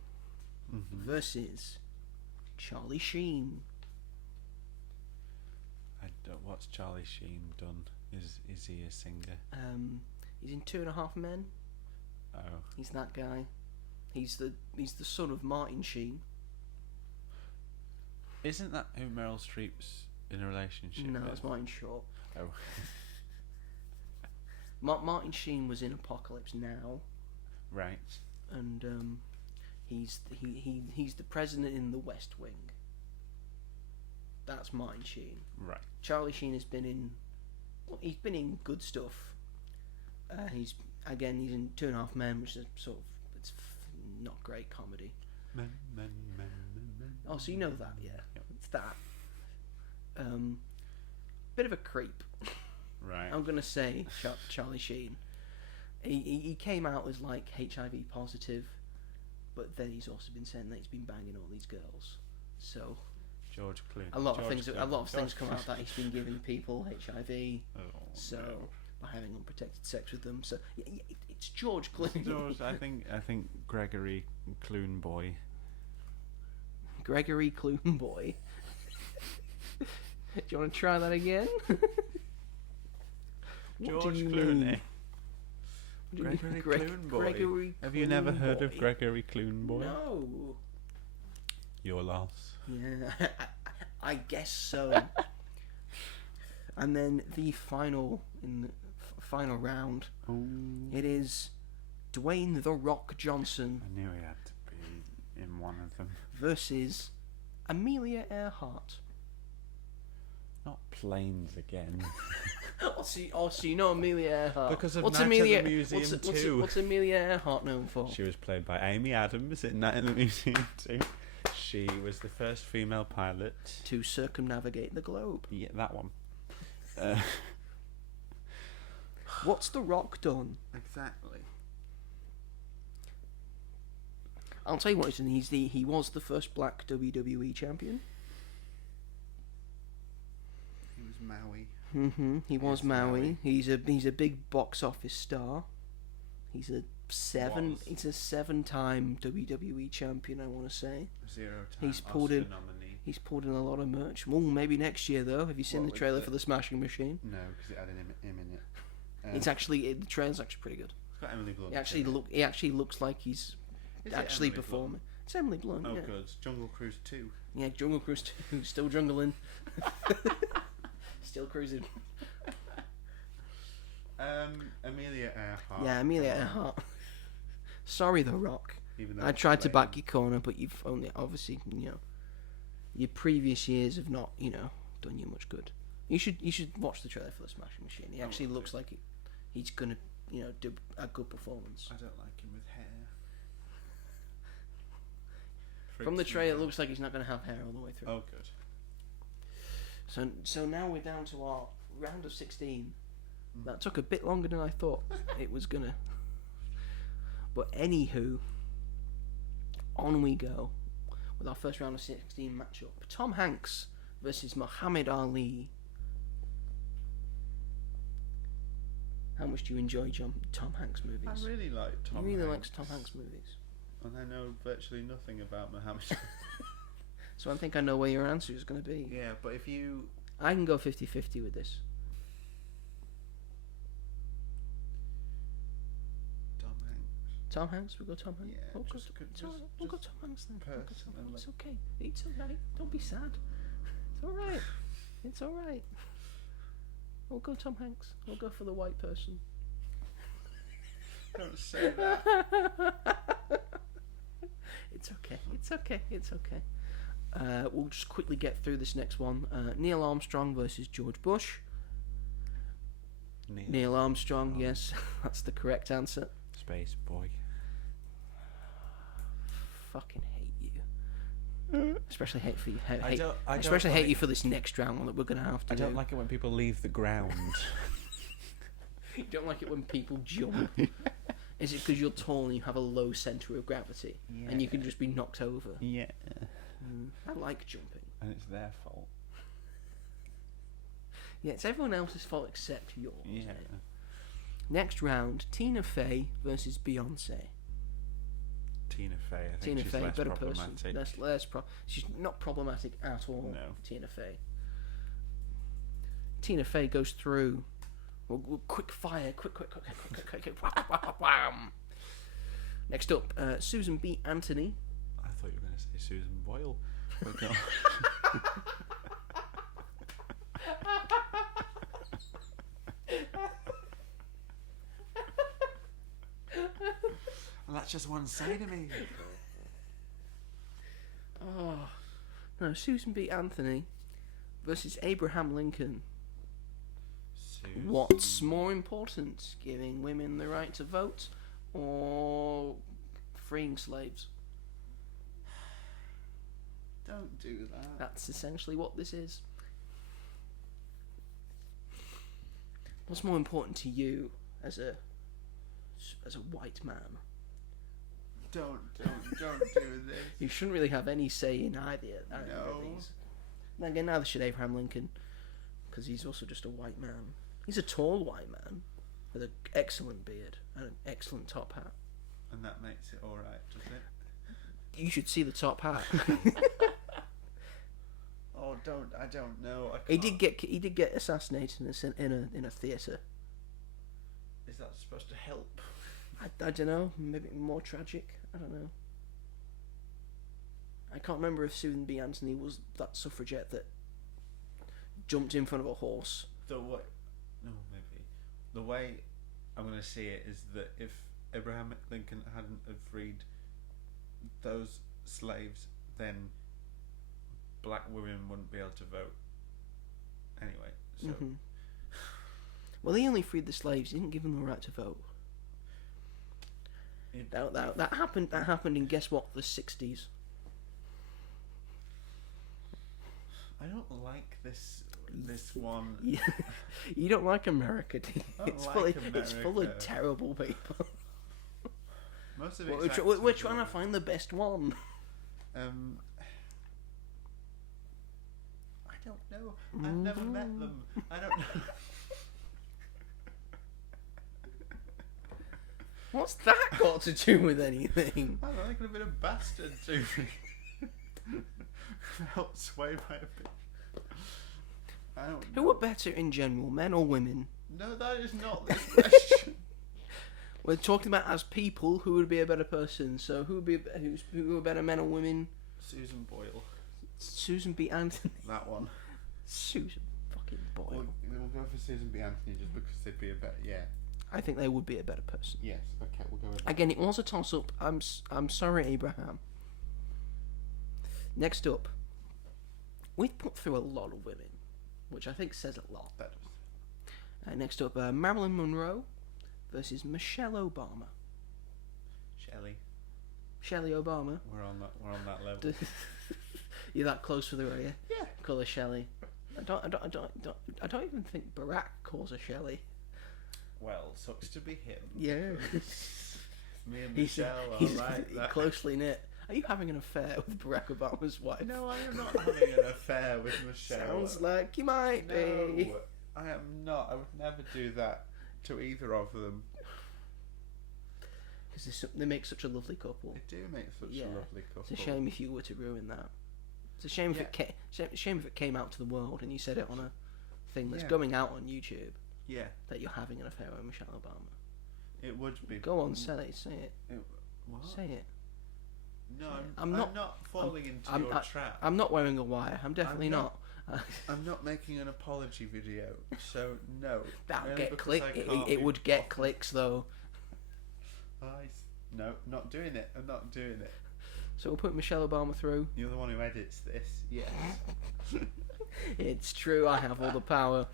versus Charlie Sheen. What's Charlie Sheen done? Is he a singer? He's in 2.5 Men. Oh. He's that guy. He's the son of Martin Sheen. Isn't that who Meryl Streep's in a relationship No, with? it's Martin Short. Oh. Martin Sheen was in Apocalypse Now, Right. and he's the president in The West Wing. That's Martin Sheen. Right. Charlie Sheen has been in. Well, he's been in good stuff. He's in 2.5 Men, which is sort of not great comedy. Men. Oh, so you know that, yeah? Yep. It's that. Bit of a creep. Right. I'm gonna say Charlie Sheen. He came out as like HIV positive, but then he's also been saying that he's been banging all these girls. So George Clooney. a lot of George things come out that he's been giving people HIV. Oh, So no. by having unprotected sex with them. So it's George Clooney. George, I think Gregory Cloonboy. Gregory Cloonboy. Do you want to try that again? George Clooney. Gregory Cloonboy. Gregory Have you never heard of Cloonboy. Gregory Cloonboy? No. Your loss. Yeah, I guess so. And then the final round, it is Dwayne "The Rock" Johnson I knew he had to be in one of them. versus Amelia Earhart. Not planes again. So you know Amelia Earhart Because of what's Night Amelia, at the Museum what's, 2. What's Amelia Earhart known for? She was played by Amy Adams in Night at the Museum 2. She was the first female pilot. To circumnavigate the globe. Yeah, that one. What's The Rock done? Exactly. I'll tell you what he's done. He was the first black WWE champion. He was Maui. He was Yes, Maui. Maui. He's a big box office star. He's a Was. 7-time WWE champion, I want to say. 0-time He's pulled Oscar in- nominee. He's pulled in a lot of merch. Well, maybe next year though. Have you seen What the with trailer the- for the Smashing Machine? No, because it had him in it. The trailer's actually pretty good. It's got Emily Blunt. He actually looks like he's Is it actually Emily performing. Blunt? It's Emily Blunt. Oh, yeah. good. Jungle Cruise 2. Yeah, Jungle Cruise 2, still jungling. Still cruising. Amelia Earhart. Yeah, Amelia Earhart. Sorry, The Rock. Even though I it's tried to played- back your corner, but you've only, obviously, your previous years have not, done you much good. You should watch the trailer for the Smashing Machine. He actually looks like he's gonna, do a good performance. I don't like him with hair. From the Freaks me trailer, it out. looks like he's not gonna have hair all the way through. Oh, good. So now we're down to our round of 16. That took a bit longer than I thought it was gonna. But anywho, on we go with our first round of 16 matchup. Tom Hanks versus Muhammad Ali. How much do you enjoy Tom Hanks movies? I really like Tom He really Hanks. likes Tom Hanks movies. And I know virtually nothing about Muhammad. So I think I know where your answer is going to be. Yeah, but if you... I can go 50-50 with this. Tom Hanks. Tom Hanks? We'll go Tom Hanks? Yeah, We'll go, just it's alright. We'll go Tom Hanks then. We'll go Tom personally. Hanks. It's okay. It's alright. Don't be sad. It's alright. It's alright. We'll go Tom Hanks. We'll go for the white person. Don't say that. It's okay. It's okay. It's okay. We'll just quickly get through this next one. Neil Armstrong versus George Bush. Neil Armstrong, yes, that's the correct answer. Space boy. Fucking hate you. Especially hate for you. I don't especially hate like- you for this next round that we're gonna have to I do. don't like it when people leave the ground. You don't like it when people jump. Is it because you're tall and you have a low centre of gravity and you can just be knocked over? Yeah. I like jumping. And it's their fault. Yeah, it's everyone else's fault except yours. Yeah. Isn't it? Next round: Tina Fey versus Beyonce. Tina Fey, I think Tina she's Fey, less better problematic. person. She's not problematic at all. No. Tina Fey. Tina Fey goes through. Well, quick fire, quick. Wham. Next up, Susan B. Anthony. I thought you were going to say Susan Boyle. But no. Well, that's just one side of me. Oh no, Susan B. Anthony versus Abraham Lincoln. What's more important, giving women the right to vote or freeing slaves? Don't do that. That's essentially what this is. What's more important to you as a white man? Don't do this. You shouldn't really have any say in either of No. these. Then again, neither should Abraham Lincoln, because he's also just a white man. He's a tall white man with an excellent beard and an excellent top hat. And that makes it alright, doesn't it? You should see the top hat. Oh, I don't know. I he can't. did get assassinated in a theatre. Is that supposed to help? I don't know. Maybe more tragic. I don't know. I can't remember if Susan B. Anthony was that suffragette that jumped in front of a horse. No, maybe. The way I'm going to see it is that if Abraham Lincoln hadn't have freed those slaves, then black women wouldn't be able to vote. Anyway, so Well, he only freed the slaves. He didn't give them the right to vote. That happened. That happened in, guess what, the 60s. I don't like this one. You don't like America, do you? I don't like It's full of America. terrible people. Most of Well, it's we're trying to find the best one. I don't know. I've never met them. I don't know. What's that got to do with anything? I don't know, they could have been a bastard to me. Helped sway my opinion. I don't know. Who are better in general, men or women? No, that is not this question. We're talking about as people who would be a better person. So who are better, men or women? Susan Boyle. Susan B. Anthony. That one. Susan fucking Boyle. We'll go for Susan B. Anthony just because they'd be a better. Yeah. I think they would be a better person. Yes. Okay, we'll go with that. Again, it was a toss-up. I'm sorry, Abraham. Next up, we've put through a lot of women, which I think says a lot. That does. Next up, Marilyn Monroe versus Michelle Obama. Shelley Obama. We're on that level. You're that close for the are you? Yeah. Call her Shelley. I don't even think Barack calls her Shelley. Well, sucks to be him. Yeah. Me and He's, Michelle are he's like that. closely knit. Are you having an affair with Barack Obama's wife? No, I am not having an affair with Michelle. Sounds like you might be. No, I am not. I would never do that to either of them. Because they make such a lovely couple. They do make such Yeah. a lovely couple. It's a shame if you were to ruin that. It's a shame if shame if it came out to the world and you said it on a thing that's Yeah. going out on YouTube Yeah, that you're having an affair with Michelle Obama. it would be. Go on, say it. What? Say it. No, I'm I'm not- not falling into I'm- your trap. I'm not wearing a wire. I'm definitely I'm not. I'm not making an apology video, so no. That'll Only get because click. I It, can't it be would get bothered. clicks though. No, not doing it. I'm not doing it. So we'll put Michelle Obama through. You're the one who edits this. Yes. It's true. I have all the power.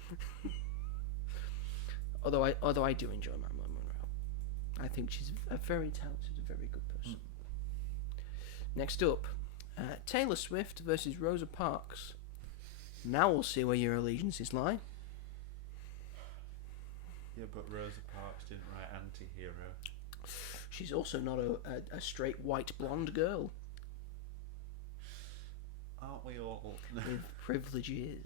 although I do enjoy Marilyn Monroe. I think she's a very talented, a very good person. Next up, Taylor Swift versus Rosa Parks. Now we'll see where your allegiances lie. Yeah, but Rosa Parks didn't write Anti-Hero. She's also not a straight white blonde girl Aren't we all? with privileges.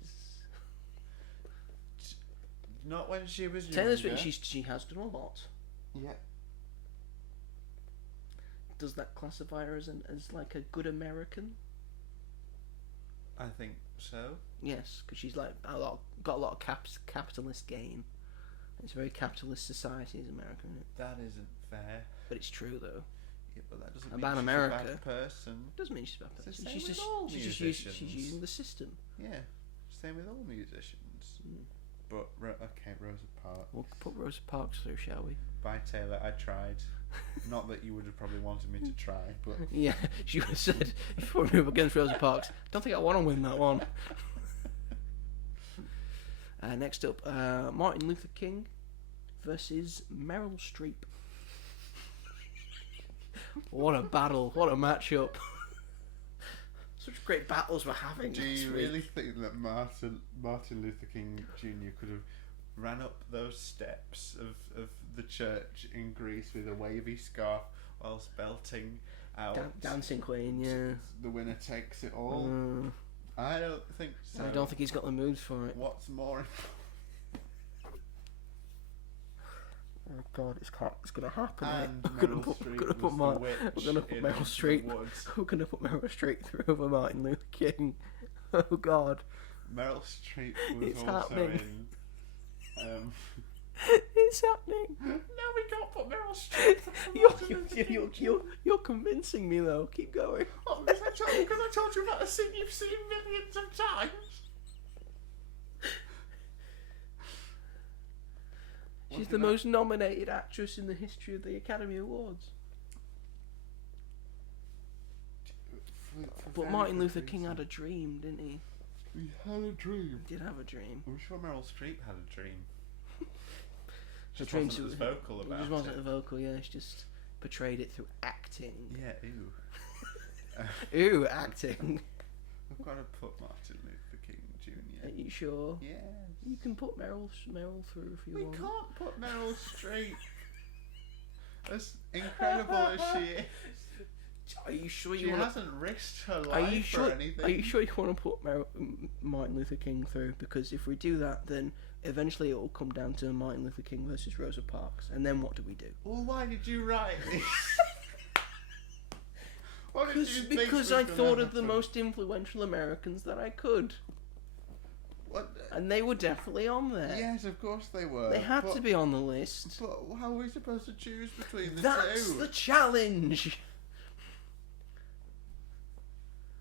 Not when she was younger. Taylor Swift, she has done a lot. Yeah. Does that classify her as like a good American? I think so. Yes, because she's like got a lot of capitalist gain. It's a very capitalist society, is America, isn't it? That isn't fair. But it's true though. Yeah, but that doesn't About mean America. she's a bad person. Doesn't mean she's a bad It's the person. same She's with just all she's musicians. using the system. Yeah. Same with all musicians. But okay, Rosa Parks. We'll put Rosa Parks through, shall we? Bye, Taylor. I tried. Not that you would have probably wanted me to try, but Yeah, she would have said if you want to move against Rosa Parks. Don't think I want to win that one. Next up, Martin Luther King versus Meryl Streep. What a battle! What a matchup! Such great battles we're having. do this you week. really think that Martin Luther King Jr. could have ran up those steps of the church in Greece with a wavy scarf whilst belting out Dancing Queen? Yeah. The winner takes it all? I don't think so. I don't think he's got the moves for it. What's more Oh God, it's gonna happen. And mate. We're gonna Meryl put Streep Meryl was the Streep. witch in the woods. We're gonna put Meryl Streep through over Martin Luther King. Oh God, Meryl Streep was It's also happening. in it's happening. no, we can't put Meryl Streep. You're convincing me though. Keep going. Oh, because I told you about a scene you've seen millions of times. She's the most nominated actress in the history of the Academy Awards. But Martin Luther King had a dream, didn't he? He had a dream. He did have a dream. I'm sure Meryl Streep had a dream. Just dream wasn't as vocal He about just wasn't it. a vocal, yeah. She just portrayed it through acting. Yeah, ew. Ooh, acting. I've got to put Martin Luther King Are Jr. you sure? Yes. You can put Meryl through if you We want. can't put Meryl Streep. As incredible as she is, Are you sure she you want hasn't risked her Are life you sure? or anything. Are you sure you want to put Martin Luther King through? Because if we do that, then eventually it will come down to Martin Luther King versus Rosa Parks, and then what do we do? Well, why did you write this? What did you think Because was I gonna thought of the happen? most influential Americans that I could, What? and they were definitely on there. Yes, of course they were. They had but, to be on the list. But how are we supposed to choose between the That's two? the challenge.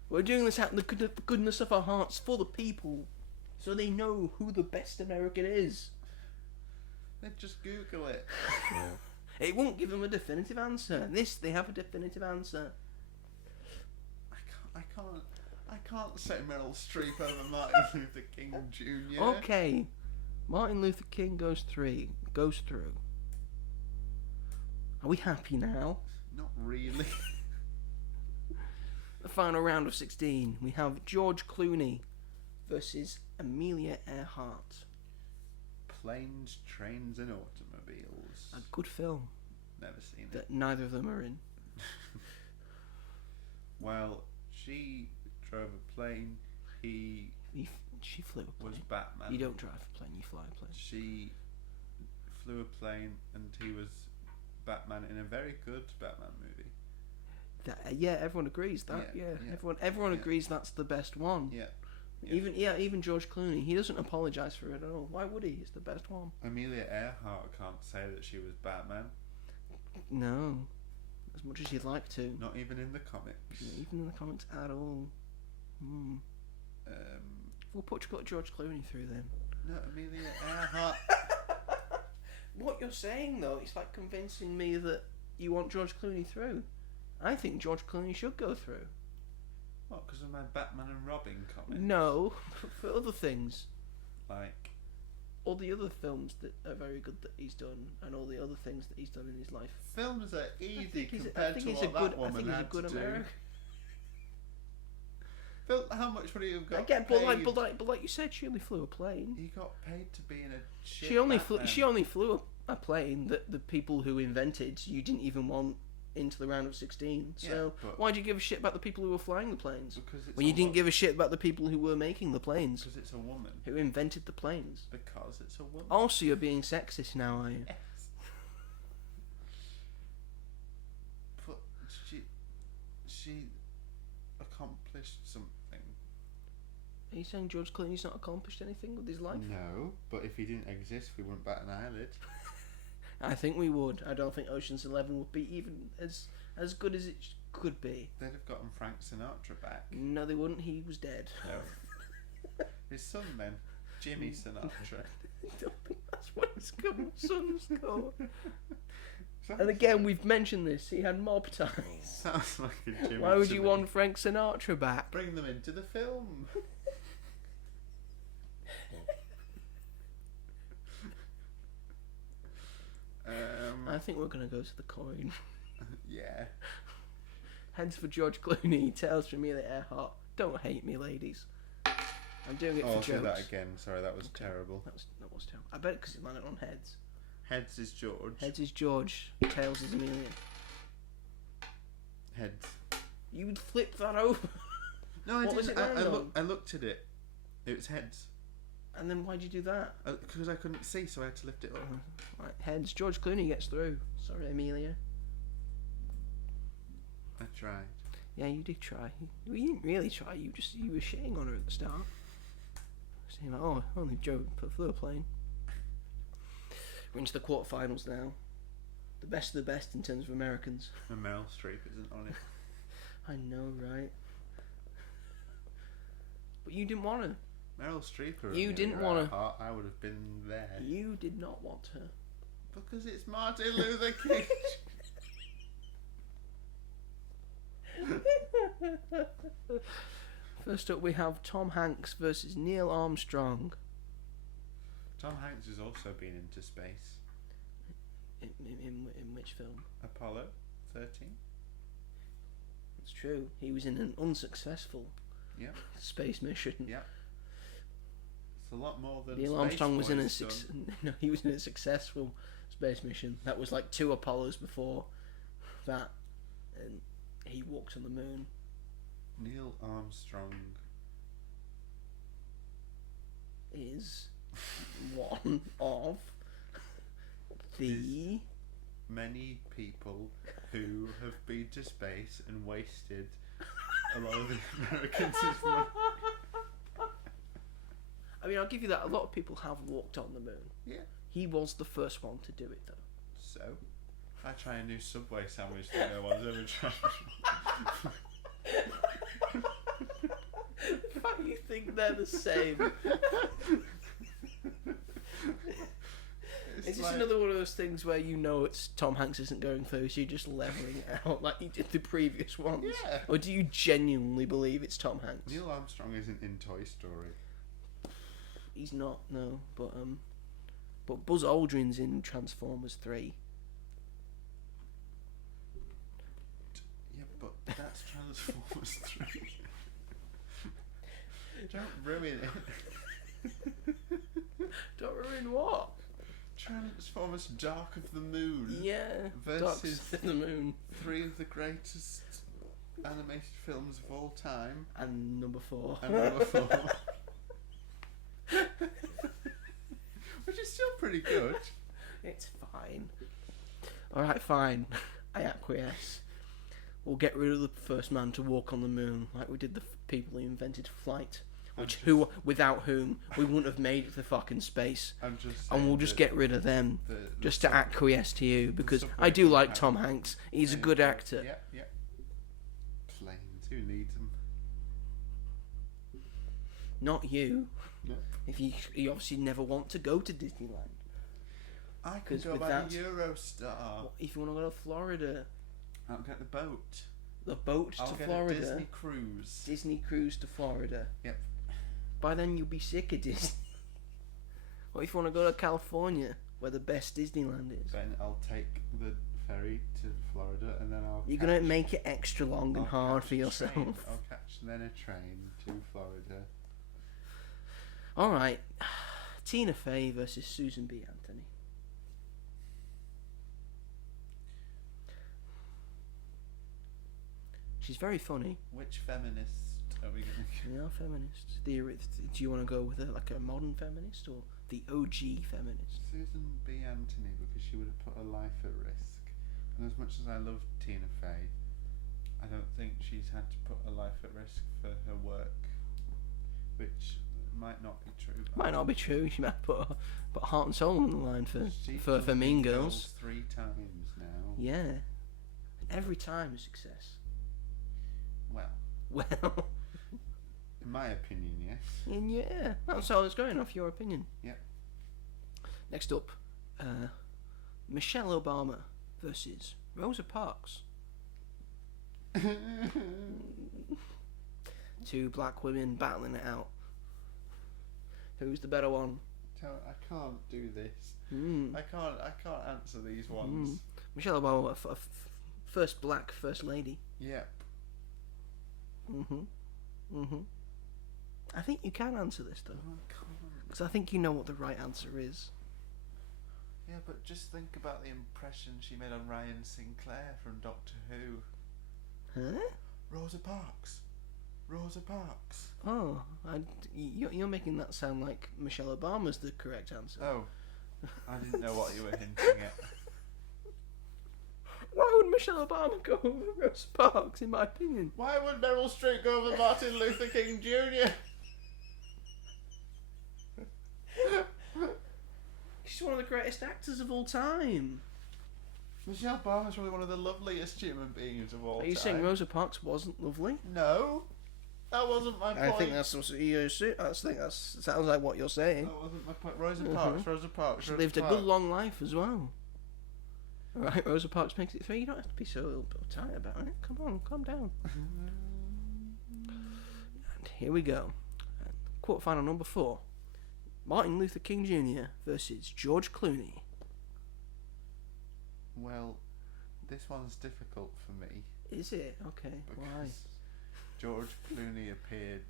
We're doing this out of the goodness of our hearts for the people, so they know who the best American is. Then just Google it. It won't give them a definitive answer. This, they have a definitive answer. I can't say Meryl Streep over Martin Luther King Jr. Okay, Martin Luther King goes through. Are we happy now? Not really. The final round of 16, we have George Clooney versus Amelia Earhart. Planes, trains, and automobiles. A good film. Never seen it. that neither of them are in. Well, she drove a plane. He She flew a was plane. Batman. You don't drive a plane, you fly a plane. She flew a plane, and he was Batman in a very good Batman movie. Yeah, everyone agrees that. Yeah, Yeah, yeah. everyone Yeah. agrees that's the best one. Yeah. Yeah. Even George Clooney, he doesn't apologise for it at all. Why would he? It's the best one. Amelia Earhart can't say that she was Batman. No, as much as you'd like to. Not even in the comics. Even in the comics at all. Hmm. We'll put George Clooney through then. No, Amelia Earhart. What you're saying though, it's like convincing me that you want George Clooney through. I think George Clooney should go through. What? Because of my Batman and Robin comic? No, for other things. Like, All the other films that are very good that he's done, and all the other things that he's done in his life. films are easy I think compared to what that woman had to do. American. Phil, how much would he have got I get, paid? but like you said, she only flew a plane. He got paid to be in a shit She only Batman. flew a plane that the people who invented you didn't even want into the round of 16. So Yeah, but- why'd you give a shit about the people who were flying the planes Because it's when a you didn't wo- give a shit about the people who were making the planes, Because it's a woman. who invented the planes? Because it's a woman. Also, you're being sexist now, are you? Yes. But she accomplished something. Are you saying George Clooney's not accomplished anything with his life? No, but if he didn't exist, we wouldn't bat an eyelid. I think we would. I don't think Ocean's 11 would be even as good as it could be. They'd have gotten Frank Sinatra back. No, they wouldn't. He was dead. No. His son then, Jimmy Sinatra. I don't think that's what his son's called. And again, we've mentioned this. He had mob ties. Sounds like a Jimmy. Why would to you me. want Frank Sinatra back? Bring them into the film. I think we're gonna go to the coin. Yeah. Heads for George Clooney, tails for Amelia Earhart. Don't hate me, ladies. I'm doing it Oh, I'll for say jokes. that again. Sorry, that was Okay. terrible. That was terrible. I bet because it landed on heads. Heads is George. Heads is George. Tails is Amelia. Heads. You would flip that over. No, I What was didn't. it land on? I looked at it. It was heads. And then why'd you do that? Because I couldn't see, so I had to lift it up. Right, heads. George Clooney gets through. Sorry, Amelia. I tried. Yeah, you did try. You didn't really try. You were shitting on her at the start. Saying like, oh, only Joe flew a plane. We're into the quarterfinals now. The best of the best in terms of Americans. And Meryl Streep isn't on it. I know, right? But you didn't want her. Meryl Streep or You Amelia didn't wanna- Earhart, I would have been there. You did not want her. Because it's Martin Luther King. First up, we have Tom Hanks versus Neil Armstrong. Tom Hanks has also been into space. In which film? Apollo 13. It's true. He was in an unsuccessful Yeah. space mission. Yeah. It's a lot more than Neil Space Armstrong was in a Boy's done. no, he was in a successful space mission. That was like 2 Apollos before that, and he walked on the moon. Neil Armstrong. Is one of the Many people who have been to space and wasted a lot of the Americans' money. I mean, I'll give you that. A lot of people have walked on the moon. Yeah. He was the first one to do it, though. So, I try a new Subway sandwich that no one's ever tried. The fact you think they're the same. It's just like- another one of those things where you know it's Tom Hanks isn't going through, so you're just leveling it out like you did the previous ones. Yeah. Or do you genuinely believe it's Tom Hanks? Neil Armstrong isn't in Toy Story. He's not, no. But Buzz Aldrin's in Transformers 3. Yeah, but that's Transformers 3. Don't ruin it. Don't ruin what? Transformers Dark of the Moon Yeah. versus Dark the Moon. 3 of the greatest animated films of all time. And number 4. And number 4. Which is still pretty good. It's fine. Alright, fine. I acquiesce. We'll get rid of the first man to walk on the moon, like we did the people who invented flight. Without whom we wouldn't have made it to fucking space. I'm just And we'll just get rid of them, just to acquiesce to you, because I do like Tom Hanks. He's a good actor. Yeah. Planes, who needs them? Not you. No. If you obviously never want to go to Disneyland. I could 'Cause go with by that- the Eurostar. What if you want to go to Florida? I'll get the boat. The boat I'll to get Florida. a Disney cruise. Disney cruise to Florida. Yep. By then you'll be sick of Disney. What if you want to go to California, where the best Disneyland is? Then I'll take the ferry to Florida, and then You're gonna make it extra long and hard for yourself. I'll catch then a train to Florida. All right, Tina Fey versus Susan B. Anthony. She's very funny. Which feminist are we going to? We are feminists. Do you want to go with a modern feminist or the OG feminist? Susan B. Anthony, because she would have put her life at risk. And as much as I love Tina Fey, I don't think she's had to put her life at risk for her work, which might not be true. Might not be true. She might put heart and soul on the line for done Mean Girls. 3 times now. Yeah, every time a success. Well, Well, in my opinion, yes. and yeah, that's all it's going off your opinion. Yep. Next up, Michelle Obama versus Rosa Parks. 2 black women battling it out. Who's the better one? I can't do this. Mm. I can't answer these ones. Michelle Obama, first black first lady. Yep. I think you can answer this though, I can't. because I think you know what the right answer is. Yeah, but just think about the impression she made on Ryan Sinclair from Doctor Who. Huh? Rosa Parks. Oh, you're making that sound like Michelle Obama's the correct answer. Oh, I didn't know what you were hinting at. Why would Michelle Obama go over Rosa Parks, in my opinion? Why would Meryl Streep go over Martin Luther King Jr.? She's one of the greatest actors of all time. Michelle Obama's probably one of the loveliest human beings of all time. Are you saying Rosa Parks wasn't lovely? No, that wasn't my point. I think that's what you sounds like what you're saying. That wasn't my point. Rosa Parks. She lived a good long life as well. Alright, Rosa Parks makes it 3. You don't have to be so uptight about it. Come on, calm down. And here we go. Quarterfinal number 4. Martin Luther King Jr. versus George Clooney. Well, this one's difficult for me. Is it? Okay, why? Because George Clooney appeared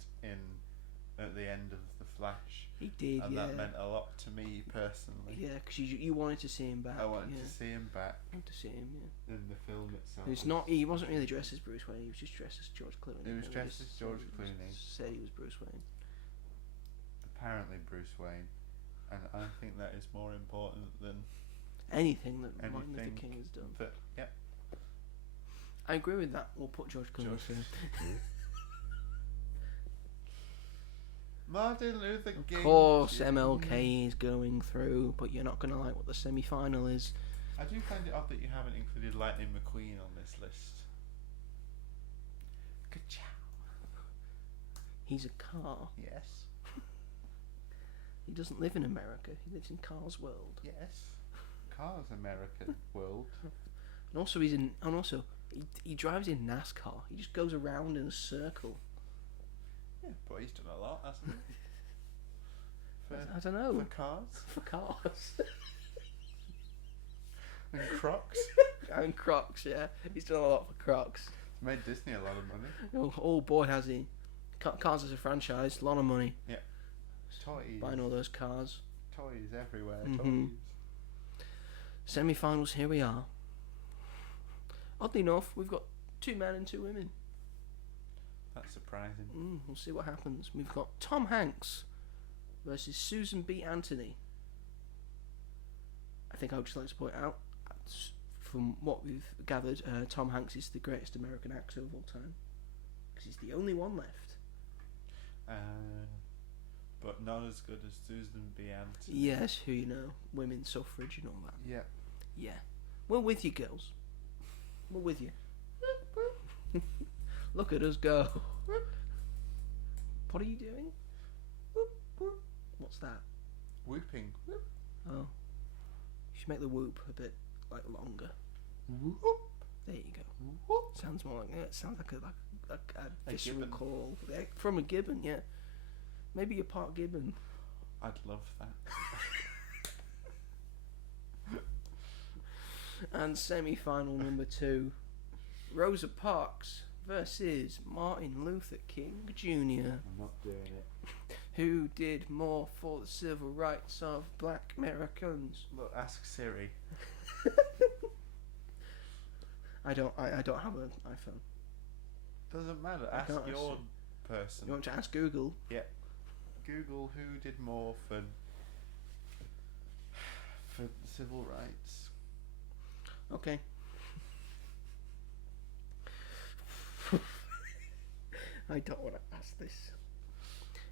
at the end of The Flash, He did, and yeah. that meant a lot to me personally. Yeah, because you wanted to see him back. I wanted yeah. to see him back I wanted to see him, yeah. in the film itself. It's not. He wasn't really dressed as Bruce Wayne. He was just dressed as George Clooney. He was They dressed just as George Clooney. Said he was Bruce Wayne. Apparently Bruce Wayne, and I think that is more important than Anything that Martin Luther anything King has done. that. Yep. I agree with that. We'll put George Clooney through. Martin Luther King. Of course, MLK is going through, but you're not going to like what the semi-final is. I do find it odd that you haven't included Lightning McQueen on this list. Ka-chow. He's a car. Yes. He doesn't live in America. He lives in Car's world. Yes. Cars American world. And also, he drives in NASCAR. He just goes around in a circle. Yeah, but he's done a lot, hasn't he? I don't know. For cars For cars. and Crocs. And Crocs, yeah. He's done a lot for Crocs. It's made Disney a lot of money. Oh boy, has he. Cars as a franchise, a lot of money. Toys. Buying all those cars. Toys everywhere. Mhm. Toys. Semi-finals, here we are. Oddly enough, we've got 2 men and 2 women. That's surprising. We'll see what happens. We've got Tom Hanks versus Susan B. Anthony. I think I would just like to point out, from what we've gathered, Tom Hanks is the greatest American actor of all time. Because he's the only one left. But not as good as Susan B. Anthony. Yes, who you know, women's suffrage and all that. Yeah. Yeah. We're with you, girls. We're with you. Look at us go. What are you doing? What's that? Whooping. Oh. You should make the whoop a bit longer. There you go. Sounds more like it sounds like a visceral gibbon. call. Yeah, from a gibbon, yeah. Maybe you're part gibbon. I'd love that. And semi-final number 2, Rosa Parks versus Martin Luther King Jr. I'm not doing it. Who did more for the civil rights of black Americans? Look, ask Siri. I don't have an iPhone. Doesn't matter. I Ask can't your ask person. You want to ask Google? Google who did more for civil rights. Okay. I don't want to ask this.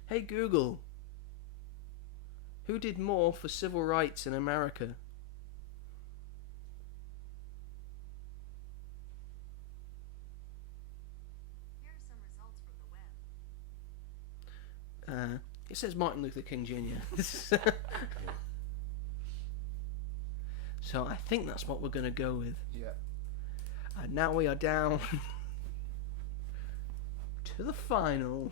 Hey Google, who did more for civil rights in America? Here are some results from the web. It says Martin Luther King Jr. So I think that's what we're going to go with. Yeah. And now we are down to the final,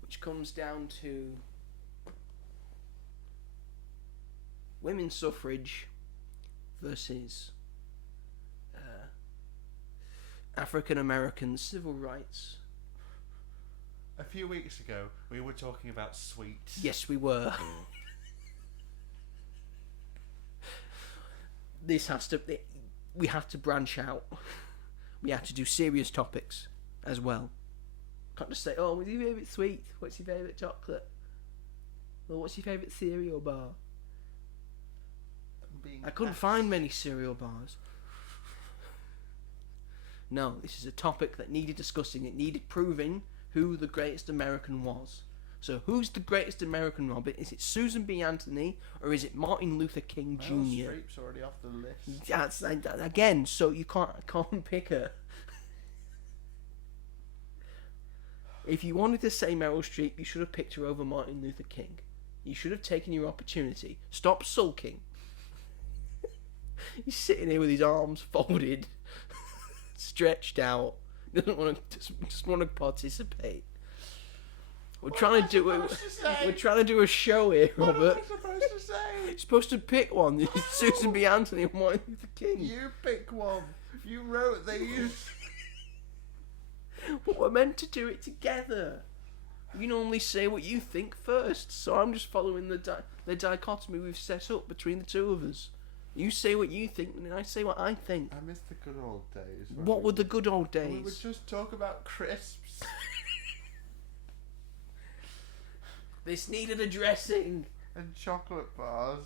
which comes down to women's suffrage versus African American civil rights. A few weeks ago, we were talking about sweets. Yes, we were. We have to branch out. We have to do serious topics as well. Can't just say, oh, what's your favourite sweet? What's your favourite chocolate? Well, what's your favourite cereal bar? I couldn't find many cereal bars. No, this is a topic that needed discussing. It needed proving who the greatest American was. So who's the greatest American, Robert? Is it Susan B. Anthony or is it Martin Luther King Jr.? Meryl Streep's already off the list. That's again. So you can't pick her. If you wanted to say Meryl Streep, you should have picked her over Martin Luther King. You should have taken your opportunity. Stop sulking. He's sitting here with his arms folded, stretched out. Doesn't want to just want to participate. We're trying to do We're trying to do a show here, Robert. What am I supposed to say? You're supposed to pick one. It's Susan B. Anthony and Martin Luther King. You pick one. You wrote these. But we're meant to do it together. You normally say what you think first, so I'm just following the dichotomy we've set up between the two of us. You say what you think, and I say what I think. I miss the good old days. What were the good old We would days? just talk about crisps. This needed addressing. And chocolate bars.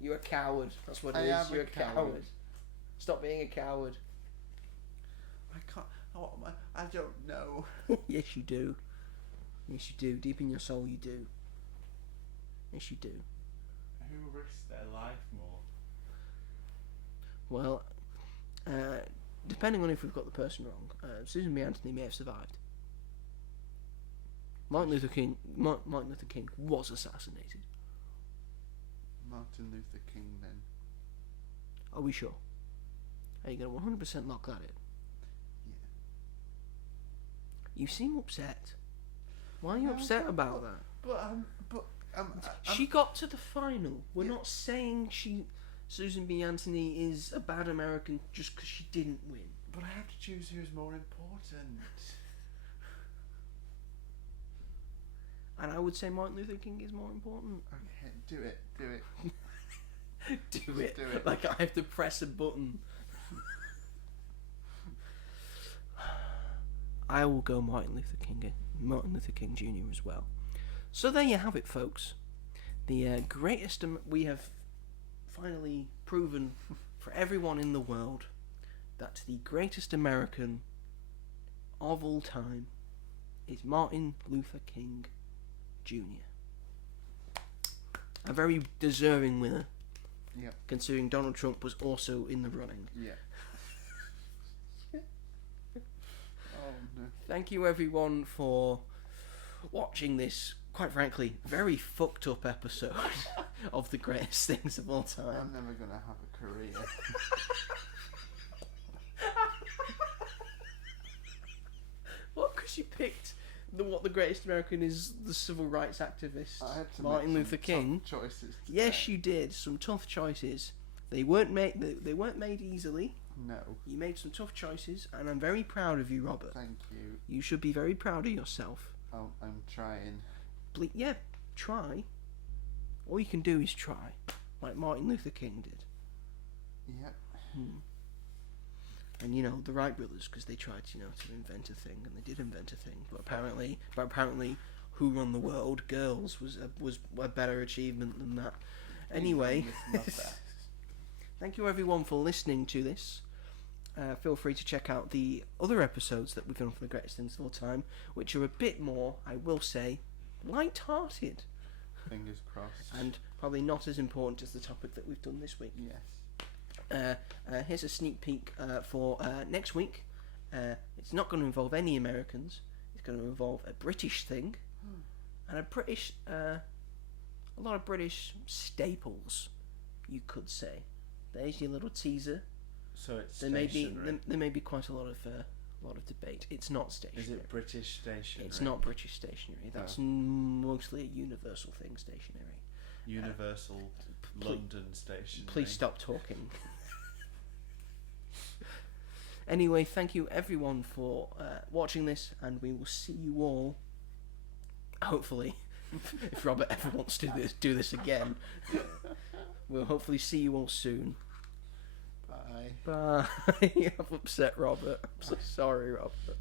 You're a coward. That's what I it is. am a You're a coward. coward. Stop being a coward. I can't. I don't know. Yes, you do. Yes, you do. Deep in your soul, you do. Yes, you do. Who risked their life more? Well, depending on if we've got the person wrong, Susan B. Anthony may have survived. Martin Luther King was assassinated. Martin Luther King then. Are we sure? Are you going to 100% lock that in? Yeah. You seem upset. Why are you No, upset but- about that? But She got to the final. We're Yeah. not saying Susan B. Anthony is a bad American just because she didn't win. But I have to choose who's more important. And I would say Martin Luther King is more important. Okay, do it. Do it. Do it. Like I have to press a button. I will go Martin Luther King Jr. as well. So there you have it, folks. The greatest we have finally proven for everyone in the world that the greatest American of all time is Martin Luther King Jr. A very deserving winner, Yep. considering Donald Trump was also in the running. Yeah. Oh no. Thank you everyone for watching this, quite frankly, very fucked up episode of the greatest things of all time. I'm never gonna have a career. What? Because you picked what the greatest American is, the civil rights activist I had to Martin make Luther some King. tough choices. Yes, today. you did. Some tough choices. They weren't made. They weren't made easily. No. You made some tough choices, and I'm very proud of you, Robert. Thank you. You should be very proud of yourself. I'm trying. Yeah, try. All you can do is try, like Martin Luther King did. Yep. And you know the Wright brothers, because they tried, to invent a thing, and they did invent a thing. But apparently, Who Run the World, Girls was a better achievement than that. Anyway, thank you everyone for listening to this. Feel free to check out the other episodes that we've done for the greatest things of all time, which are a bit more, I will say, light-hearted, Fingers crossed. and probably not as important as the topic that we've done this week. Yes. Here's a sneak peek for next week. It's not going to involve any Americans. It's going to involve a British thing, and a lot of British staples, you could say. There's your little teaser. So it's There may stationery. be quite a lot of debate. It's not stationary. Is it British stationery? It's not British stationery. That's mostly a universal thing, stationery. Universal London stationery. Please stop talking. Anyway, thank you everyone for watching this, and we will see you all, hopefully, if Robert ever wants to do this again, we'll hopefully see you all soon. Bye. Bye. I've upset Robert. I'm so sorry, Robert.